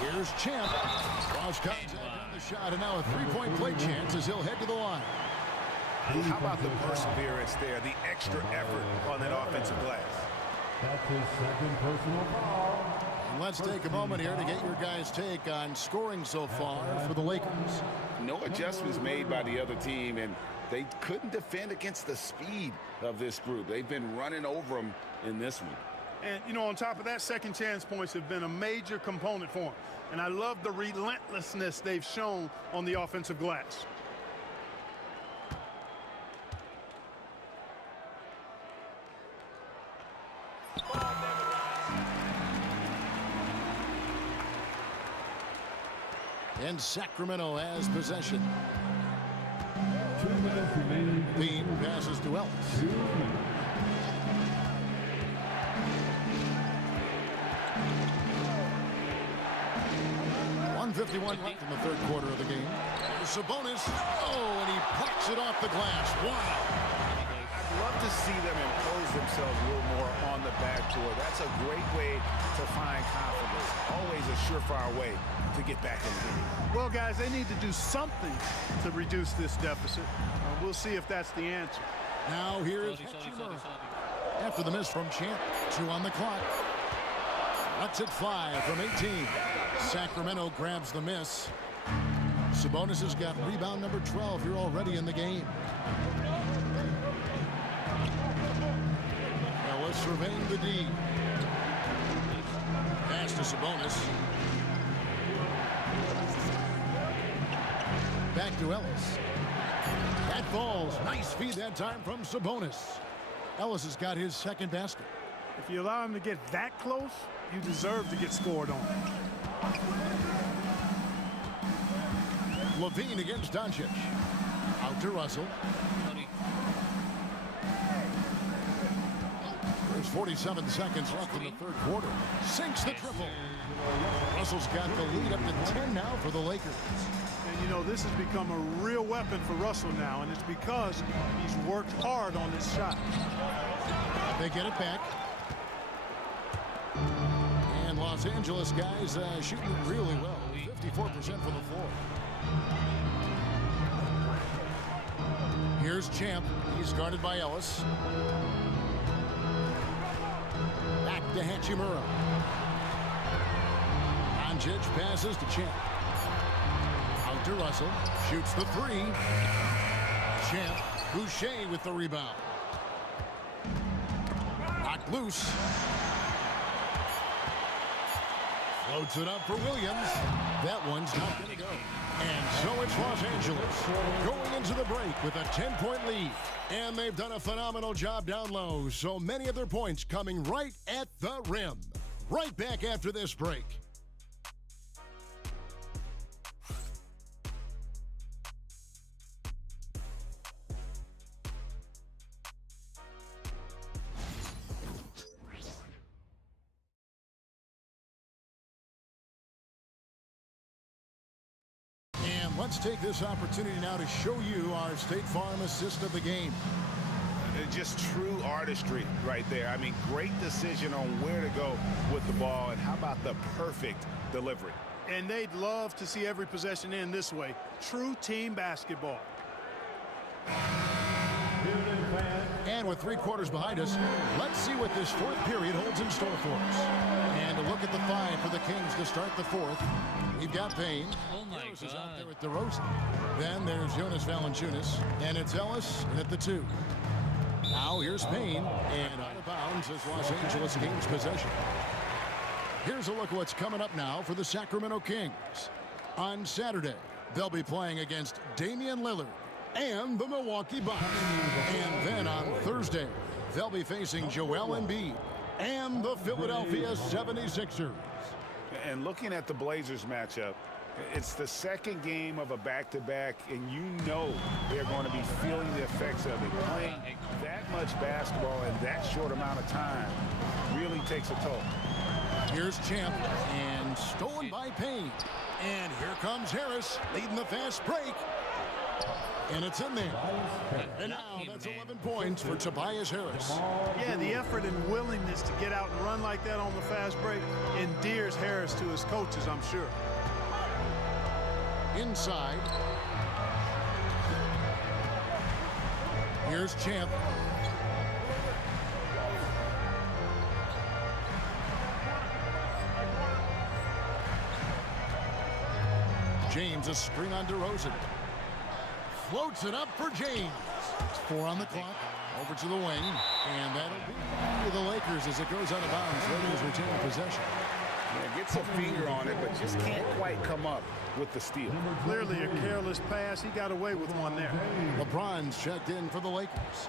Here's Champ. Lost contact on the shot, and now a three-point play chance as he'll head to the line. How about the perseverance there, the extra effort on that offensive glass? That's his second personal foul. And let's take a moment here to get your guys' take on scoring so far for the Lakers. No adjustments made by the other team, and they couldn't defend against the speed of this group. They've been running over them in this one. And, you know, on top of that, second chance points have been a major component for them. And I love the relentlessness they've shown on the offensive glass. And Sacramento has possession. 2 minutes remaining. Levine passes to Ellis. 2 minutes. 1:51 left in the third quarter of the game. There's Sabonis. Oh, and he plucks it off the glass. Wow. I'd love to see them impose themselves a little more on the backboard. That's a great way to find confidence. Always a surefire way to get back in the game. Well, guys, they need to do something to reduce this deficit. We'll see if that's the answer. Now here is Hachimura. After the miss from Champ. 2 on the clock. Lets it fly from 18. Sacramento grabs the miss. Sabonis has got rebound number 12 here already in the game. Ellis surveying the D. Pass to Sabonis. Back to Ellis. That falls. Nice feed that time from Sabonis. Ellis has got his second basket. If you allow him to get that close, you deserve to get scored on. Levine against Doncic. Out to Russell. There's 47 seconds left in the third quarter. Sinks the triple. Russell's got the lead up to 10 now for the Lakers. And, you know, this has become a real weapon for Russell now, and it's because he's worked hard on this shot. They get it back. And Los Angeles guys shooting really well. 54% for the floor. Here's Champ. He's guarded by Ellis. Back to Hachimura. Doncic passes to Champ. Out to Russell. Shoots the three. Champ. Boucher with the rebound. Knocked loose. Floats it up for Williams. That one's not going to go. And so it's Los Angeles going into the break with a 10-point lead. And they've done a phenomenal job down low. So many of their points coming right at the rim. Right back after this break. Let's take this opportunity now to show you our State Farm assist of the game. Just true artistry right there. I mean, great decision on where to go with the ball, and how about the perfect delivery. And they'd love to see every possession end this way. True team basketball. And with 3 quarters behind us, let's see what this fourth period holds in store for us. And a look at the 5 for the Kings to start the fourth. We've got Payne. Oh my Harris is out God. there with DeRozan. Then there's Jonas Valanciunas. And it's Ellis at the 2. Now here's Payne. And out of bounds as Los Angeles gains possession. Here's a look at what's coming up now for the Sacramento Kings. On Saturday, they'll be playing against Damian Lillard and the Milwaukee Bucks. And then on Thursday, they'll be facing Joel Embiid and the Philadelphia 76ers. And looking at the Blazers matchup, it's the second game of a back-to-back, and you know they're going to be feeling the effects of it. Playing that much basketball in that short amount of time really takes a toll. Here's Champ, and stolen by Payne. And here comes Harris, leading the fast break. And it's in there. And now that's 11 points for Tobias Harris. Yeah, the effort and willingness to get out and run like that on the fast break endears Harris to his coaches, I'm sure. Inside. Here's Champ. James, a screen on DeRozan. Floats it up for James. It's 4 on the clock. Over to the wing. And that'll be the Lakers as it goes out of bounds. Lakers retain possession. Yeah, gets a finger on it, but just can't quite come up with the steal. Clearly a careless pass. He got away with one there. LeBron's checked in for the Lakers.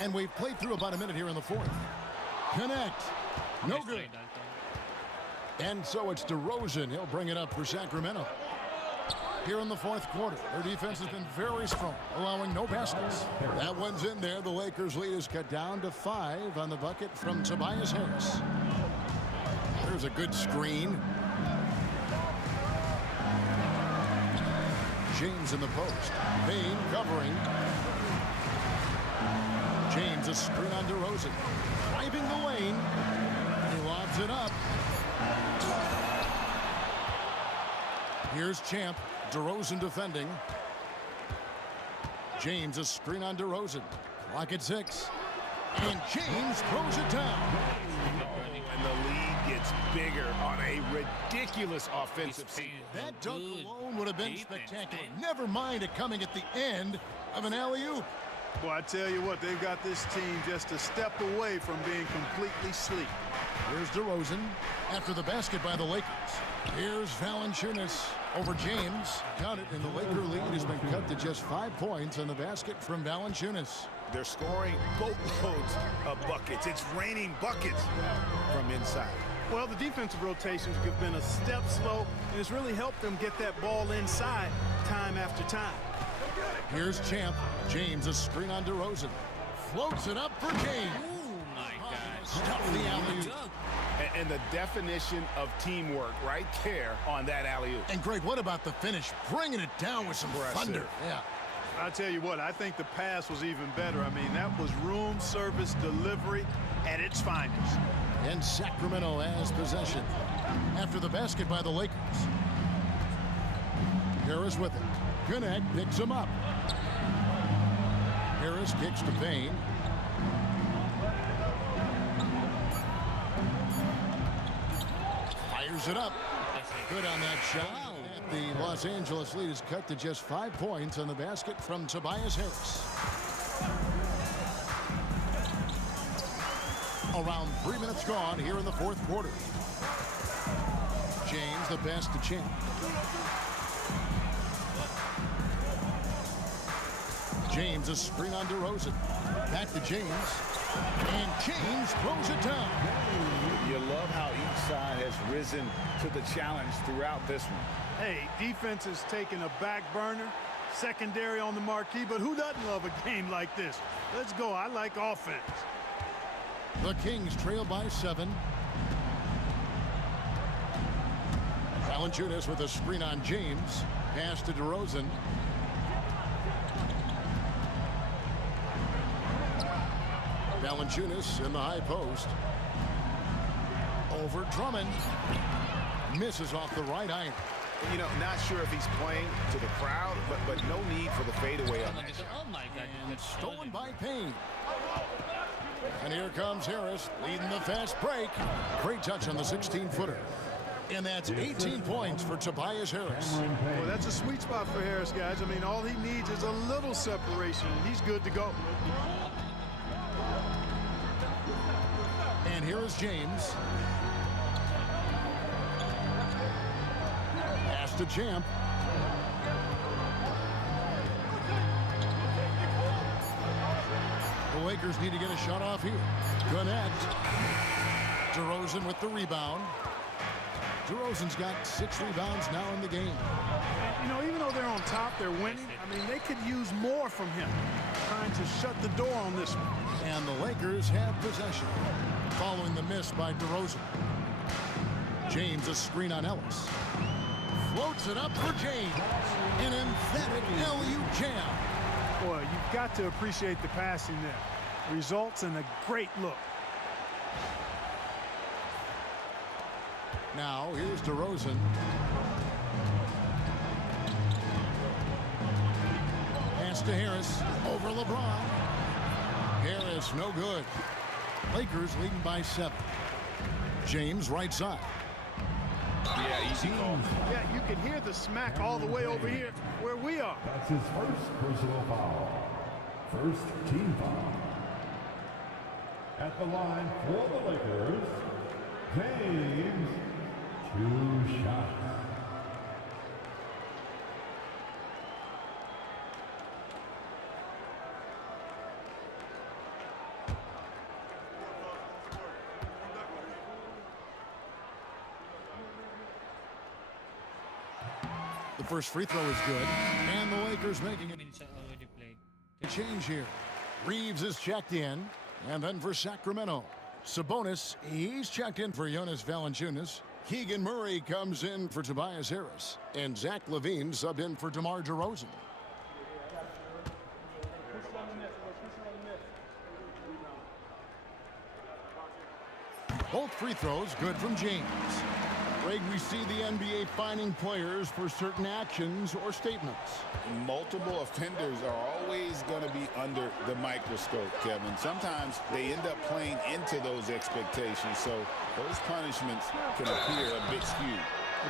And we've played through about a minute here in the fourth. Connect. No good. And so it's DeRozan. He'll bring it up for Sacramento. Here in the fourth quarter, their defense has been very strong, allowing no baskets. That one's in there. The Lakers' lead is cut down to 5 on the bucket from Tobias Harris. There's a good screen. James in the post. Payne covering. James, a screen on DeRozan. Driving the lane. He lobs it up. Here's Champ. DeRozan defending. James, a screen on DeRozan. Clock at 6. And James throws it down. And the lead gets bigger on a ridiculous offensive season. That dunk alone would have been spectacular. Never mind it coming at the end of an alley-oop. Well, I tell you what, they've got this team just a step away from being completely sleek. Here's DeRozan after the basket by the Lakers. Here's Valanciunas over James. Count it, and the Laker lead has been cut to just 5 points on the basket from Valanciunas. They're scoring boatloads of buckets. It's raining buckets from inside. Well, the defensive rotations have been a step slow, and it's really helped them get that ball inside time after time. Here's Champ. James, a screen on DeRozan. Floats it up for James. Oh, my gosh. Stuff the alley-oop. And the definition of teamwork right there on that alley-oop. And Greg, what about the finish? Bringing it down with some thunder. Yeah. I tell you what, I think the pass was even better. I mean, that was room service delivery at its finest. And Sacramento has possession after the basket by the Lakers. Harris with it. Gwinnett picks him up. Harris kicks to Payne. Fires it up. Good on that shot. The Los Angeles lead is cut to just 5 points on the basket from Tobias Harris. Around 3 minutes gone here in the fourth quarter. James, the pass to Champ. James, a screen on DeRozan. Back to James. And James throws it down. You love how each side has risen to the challenge throughout this one. Hey, defense is taking a back burner, secondary on the marquee, but who doesn't love a game like this? Let's go. I like offense. The Kings trail by 7. Valanciunas with a screen on James. Pass to DeRozan. Valanciunas in the high post. Over Drummond. Misses off the right iron. You know, not sure if he's playing to the crowd, but no need for the fadeaway on that. Oh, my God. And stolen by Payne. And here comes Harris leading the fast break. Great touch on the 16-footer. And that's 18 points for Tobias Harris. Well, that's a sweet spot for Harris, guys. I mean, all he needs is a little separation, and he's good to go. And here is James. Pass to Champ. The Lakers need to get a shot off here. Gwinnett. DeRozan with the rebound. DeRozan's got 6 rebounds now in the game. You know, even though they're on top, they're winning. I mean, they could use more from him. Trying to shut the door on this one. And the Lakers have possession following the miss by DeRozan. James, a screen on Ellis. Floats it up for James. An emphatic LU jam. Boy, you've got to appreciate the passing there. Results in a great look. Now, here's DeRozan. Pass to Harris. Over LeBron. Harris, no good. Lakers leading by 7. James, right side. Yeah, easy call. Yeah, you can hear the smack all the way over here where we are. That's his first personal foul. First team foul. At the line for the Lakers, James, 2 shots. The first free throw is good, and the Lakers making it. Minutes already played. A change here. Reeves is checked in, and then for Sacramento, Sabonis, he's checked in for Jonas Valanciunas. Keegan Murray comes in for Tobias Harris, and Zach LaVine subbed in for DeMar DeRozan. Both free throws good from James. Greg, we see the NBA fining players for certain actions or statements. Multiple offenders are always going to be under the microscope, Kevin. Sometimes they end up playing into those expectations, so those punishments can appear a bit skewed.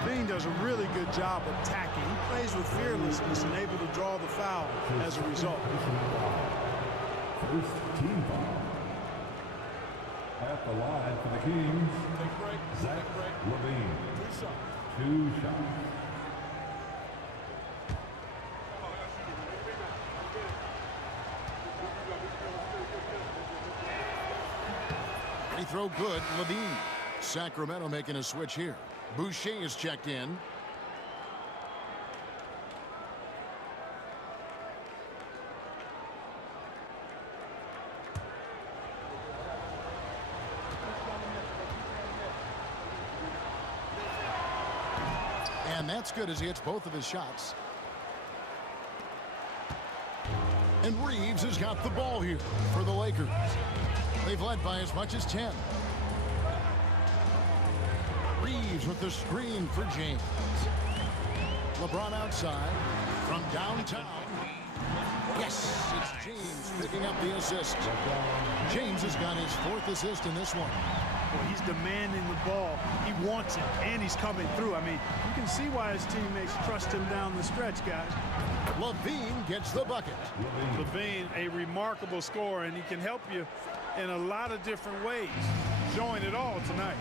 LaVine does a really good job of attacking. He plays with fearlessness and able to draw the foul as a result. First team foul. At the line for the Kings, Zach LaVine. 2 shots. Free throw good, LaVine. Sacramento making a switch here. Boucher is checked in. And that's good as he hits both of his shots. And Reeves has got the ball here for the Lakers. They've led by as much as 10. Reeves with the screen for James. LeBron outside from downtown. Yes, it's James picking up the assist. James has got his 4th assist in this one. Well, he's demanding the ball. He wants it, and he's coming through. I mean, you can see why his teammates trust him down the stretch, guys. LaVine gets the bucket. LaVine, a remarkable scorer, and he can help you in a lot of different ways. Showing it all tonight.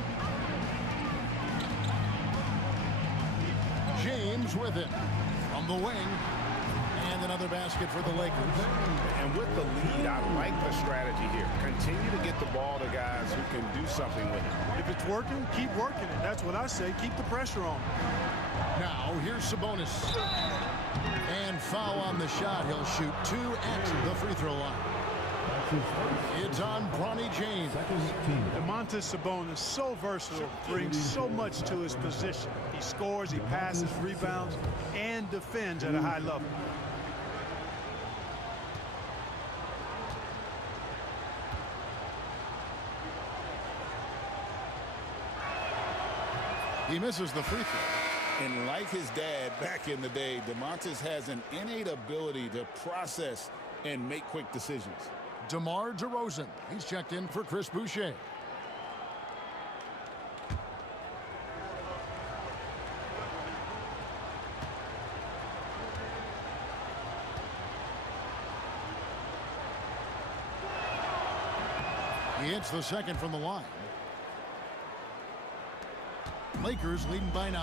James with it from the wing. And another basket for the Lakers. And with the lead, I like the strategy here. Continue to get the ball to guys who can do something with it. If it's working, keep working it. That's what I say. Keep the pressure on. Now, here's Sabonis. And foul on the shot. He'll shoot 2 at the free throw line. It's on Bronny James. Domantas Sabonis, so versatile, brings so much to his position. He scores, he passes, rebounds, and defends at a high level. He misses the free throw. And like his dad back in the day, Domantas has an innate ability to process and make quick decisions. DeMar DeRozan. He's checked in for Chris Boucher. He hits the second from the line. Lakers leading by 9.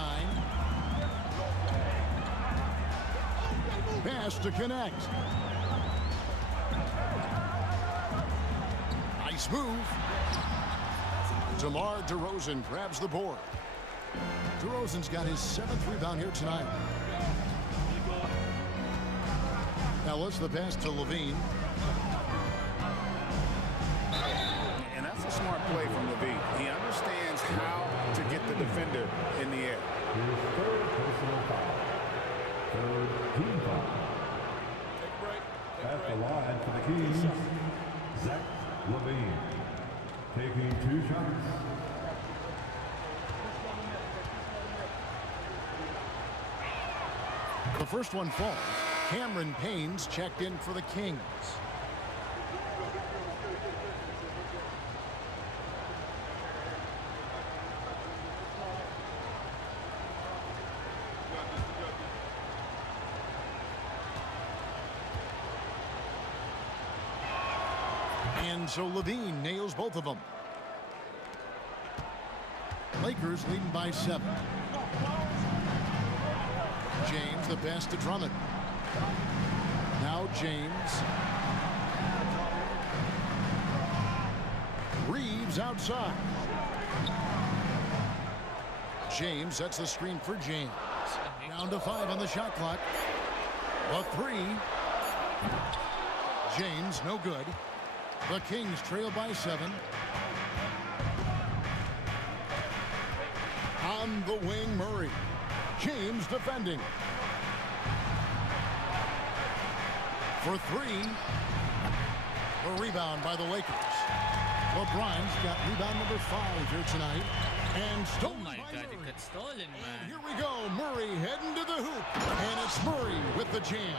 Pass to connect. Nice move. DeMar DeRozan grabs the board. DeRozan's got his 7th rebound here tonight. Now let's the pass to LaVine. And that's a smart play from LaVine. He understands how to get the defender in the air. His 3rd personal foul. 3rd team foul. At the line for the Kings, Zach LaVine. Taking 2 shots. The first one falls. Cameron Payne's checked in for the Kings. And so LaVine nails both of them. Lakers leading by 7. James, the pass to Drummond. Now James. Reeves outside. James sets the screen for James. Down to 5 on the shot clock. A 3. James, no good. The Kings trail by 7. On the wing, Murray. James defending. For 3. The rebound by the Lakers. LeBron's got rebound number 5 here tonight. And Oh stolen my by God, it Murray. got stolen, And here man. we go. Murray heading to the hoop. And it's Murray with the jam.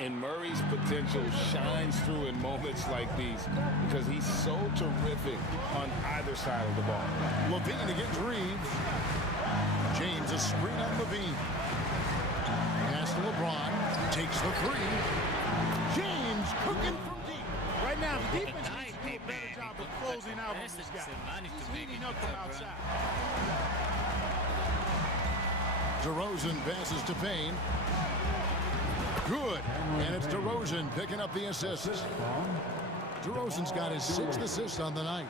And Murray's potential shines through in moments like these because he's so terrific on either side of the ball. Levine against Reeves. James a screen on Levine. Pass to LeBron. Takes the three. James cooking from deep. Right now, the defense Tight, needs to do a better man. job of closing out on That's this the guy. man to He's make heating it up from tough, bro. outside. DeRozan passes to Payne. Good. And it's DeRozan picking up the assist. DeRozan's got his 6th assist on the night.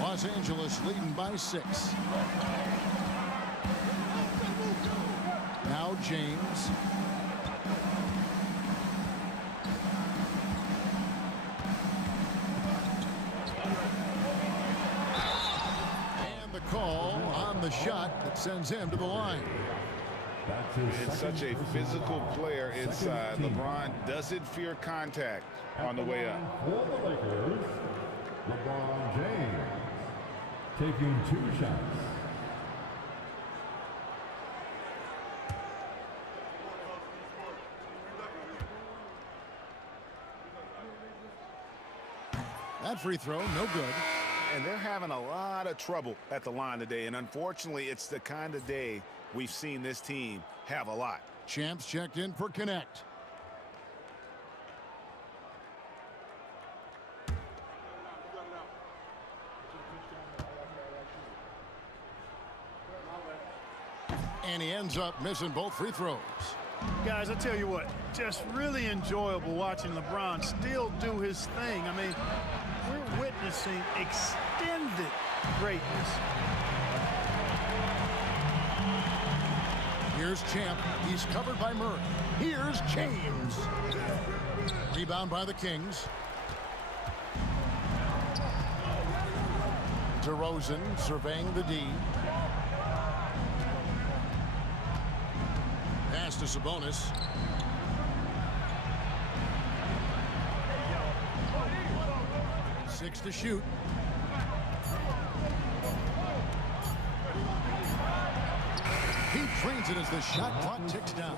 Los Angeles leading by 6. Now James. And the call on the shot that sends him to the line. It's such a physical player inside. LeBron doesn't fear contact on the way up. For the Lakers, LeBron James taking 2 shots. That free throw, no good. And they're having a lot of trouble at the line today. And unfortunately, it's the kind of day we've seen this team have a lot. Champs checked in for Connect. And he ends up missing both free throws. Guys, I tell you what, just really enjoyable watching LeBron still do his thing. I mean, we're witnessing extended greatness. Here's Champ. He's covered by Murray. Here's James. Rebound by the Kings. DeRozan surveying the D. Pass to Sabonis. Six to shoot. He drains it as the shot clock ticks down.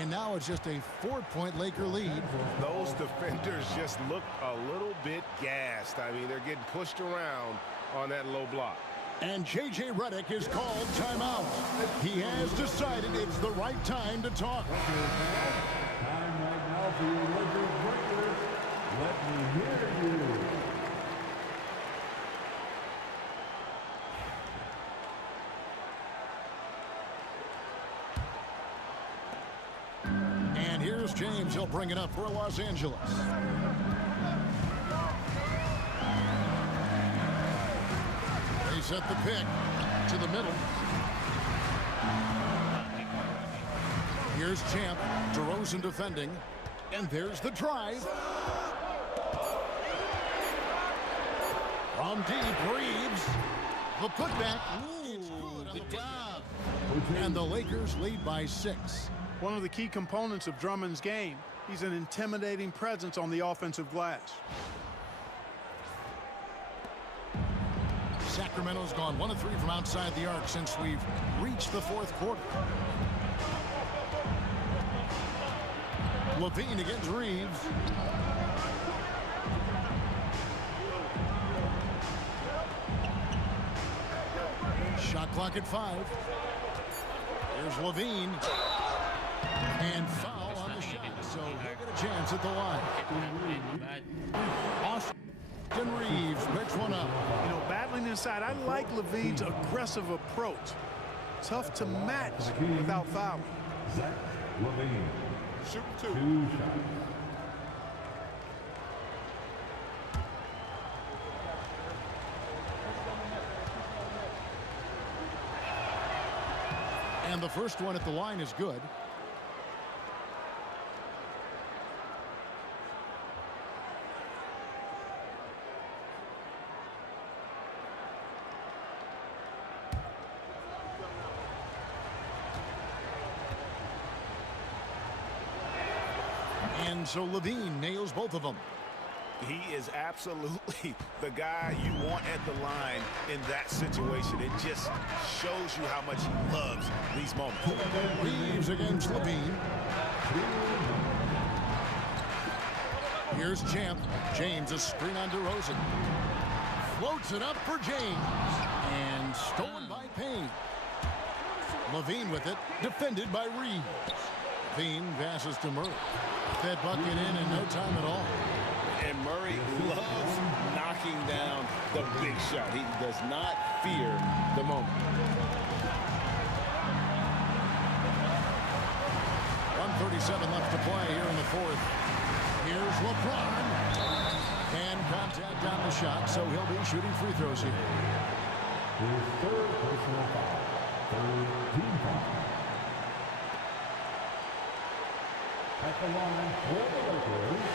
And now it's just a 4-point Laker lead. Those defenders just look a little bit gassed. I mean, they're getting pushed around on that low block. And J.J. Redick is called timeout. He has decided it's the right time to talk. Time right now for your Lakers breakers. Let me hear you. And here's James. He'll bring it up for Los Angeles. They set the pick to the middle. Here's Champ. DeRozan defending. And there's the drive. From deep, Reeves. The putback. Ooh, good job. And the Lakers lead by 6. One of the key components of Drummond's game, he's an intimidating presence on the offensive glass. Sacramento's gone 1 of 3 from outside the arc since we've reached the 4th quarter. Levine against Reeves. Shot clock at 5. Here's Levine. And foul on the shot, so he'll get a chance at the line. Austin Reeves picks one up. You know, battling inside, I like Levine's aggressive approach. Tough to match without fouling. Zach Levine. Shoot 2. 2 shots. And the first one at the line is good. And so Levine nails both of them. He is absolutely the guy you want at the line in that situation. It just shows you how much he loves these moments. Reeves against Levine. Here's Champ. James, a screen on DeRozan. Floats it up for James. And stolen by Payne. Levine with it. Defended by Reeves. Levine passes to Murray. That bucket in no time at all. And Murray loves knocking down the big shot. He does not fear the moment. 1:37 left to play here in the fourth. Here's LeBron. And contact on the shot, so he'll be shooting free throws here. His third personal foul. Third team foul. At the line for the Lakers,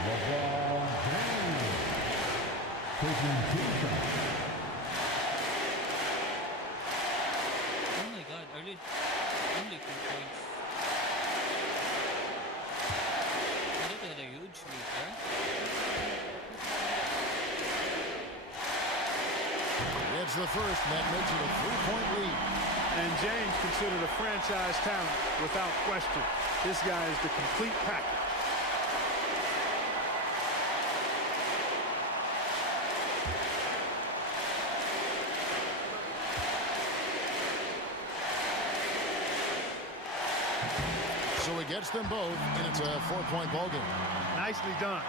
LeBron James. Taking 2 shots. Oh my God, only 2 points. Look at a huge lead there. It's the first, and that makes it a 3-point lead. And James considered a franchise talent without question. This guy is the complete package. So he gets them both, and it's a 4-point ball game. Nicely done.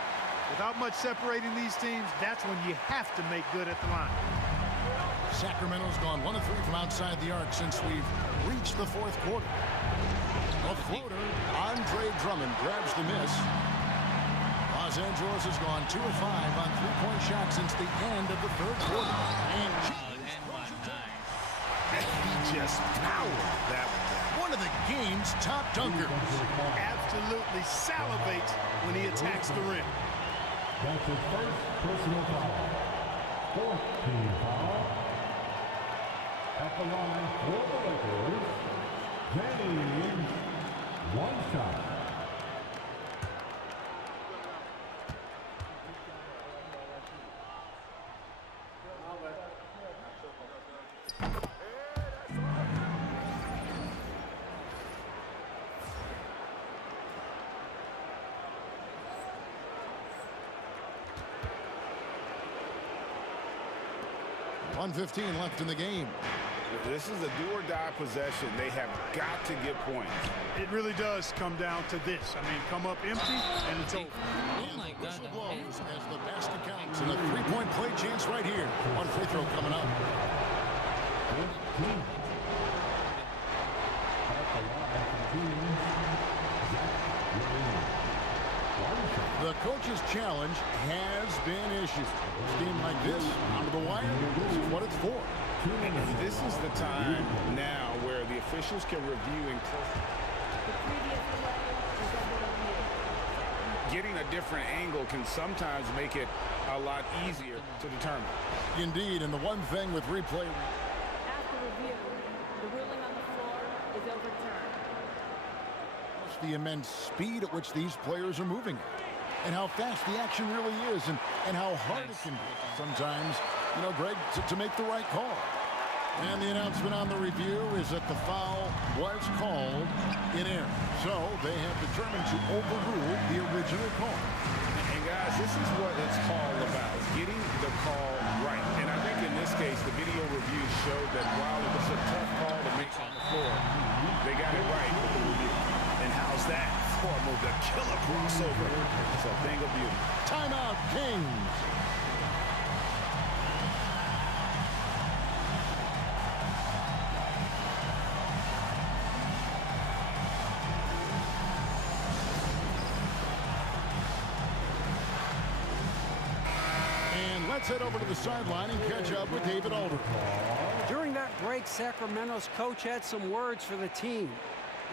Without much separating these teams, that's when you have to make good at the line. Sacramento's gone 1 of 3 from outside the arc since we've reached the fourth quarter. A floater, Andre Drummond grabs the miss. Los Angeles has gone 2 of 5 on 3-point shots since the end of the third quarter. And He just powered that one. One of the game's top dunkers. Absolutely salivates when he attacks the rim. That's his first personal foul. Fourth team foul. At the line for the Lakers, James. 1 shot. .115 left in the game. This is a do-or-die possession. They have got to get points. It really does come down to this. I mean, come up empty, and it's over. Oh my God. Whistle blows as the basket counts. And a 3-point play chance right here. One free throw coming up. The coach's challenge has been issued. A scheme like this, onto the wire, this is what it's for. And this is the time now where the officials can review and getting a different angle can sometimes make it a lot easier to determine. Indeed, and the one thing with replay. After review, the ruling on the floor is overturned. The immense speed at which these players are moving, and how fast the action really is, and how hard it can be sometimes, you know, Greg, to make the right call. And the announcement on the review is that the foul was called in error. So they have determined to overrule the original call. And guys, this is what it's all about, getting the call right. And I think in this case, the video review showed that while it was a tough call to make on the floor, they got it right with the review. And how's that form of the killer crossover? It's a thing of beauty. Timeout, Kings. And let's head over to the sideline and catch up with David Alder. During that break, Sacramento's coach had some words for the team.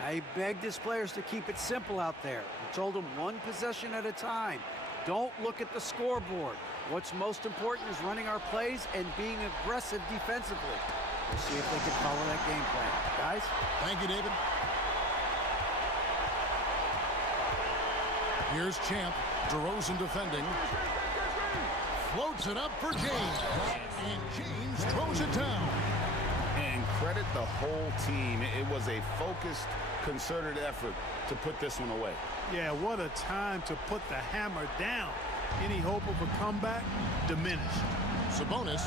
He begged his players to keep it simple out there. He told them 1 possession at a time. Don't look at the scoreboard. What's most important is running our plays and being aggressive defensively. We'll see if they can follow that game plan. Guys? Thank you, David. Here's Champ. DeRozan defending. Floats it up for James. And James throws it down. And credit the whole team. It was a focused, concerted effort to put this one away. Yeah, what a time to put the hammer down. Any hope of a comeback diminished. Sabonis.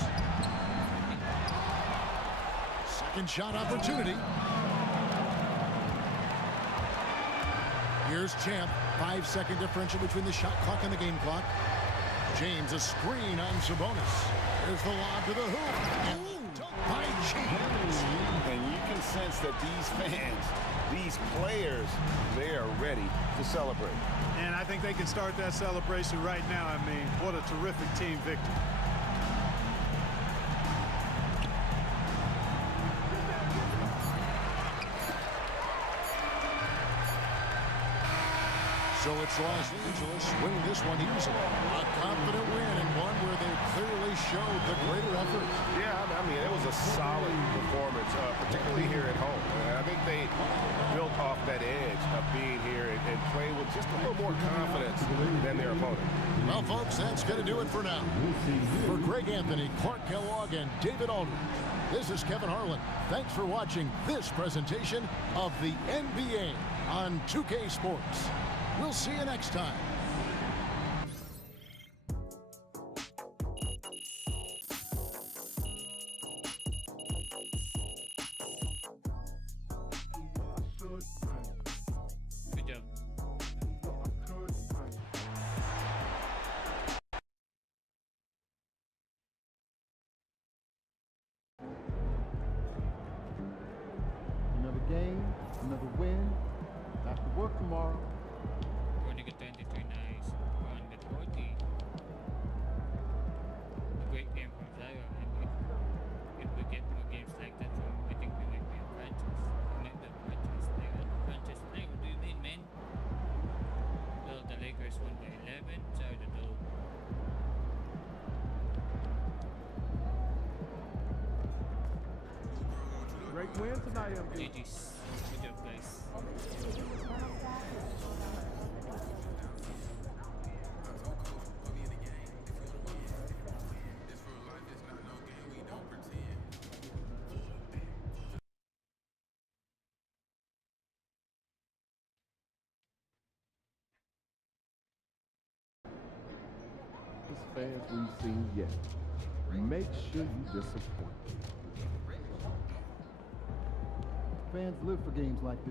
Second shot opportunity. Here's Champ. 5-second differential between the shot clock and the game clock. James, a screen on Sabonis. There's the lob to the hoop. And dunk by James. And you can sense that these fans, these players, they are ready to celebrate. And I think they can start that celebration right now. I mean, what a terrific team victory. So it's Los Angeles winning this one easily. A confident win and one where they clearly showed the greater effort. Yeah, I mean, it was a solid performance, particularly here at home. I think they built off that edge of being here and played with just a little more confidence than their opponent. Well, folks, that's going to do it for now. For Greg Anthony, Clark Kellogg, and David Aldridge, this is Kevin Harlan. Thanks for watching this presentation of the NBA on 2K Sports. We'll see you next time. Good job. Another game, another win. Back to work tomorrow. We're gonna get 23 nice. We're gonna get 40. A great game from Zion. And if we get more games like that, I think we might be a franchise. We might be a franchise player. Franchise player, what do you mean, man? Well, the Lakers won by 11. Sorry to know. Great win tonight, MB. GG's. Good job, guys. Fans we've seen yet. Make sure you disappoint. Fans live for games like this.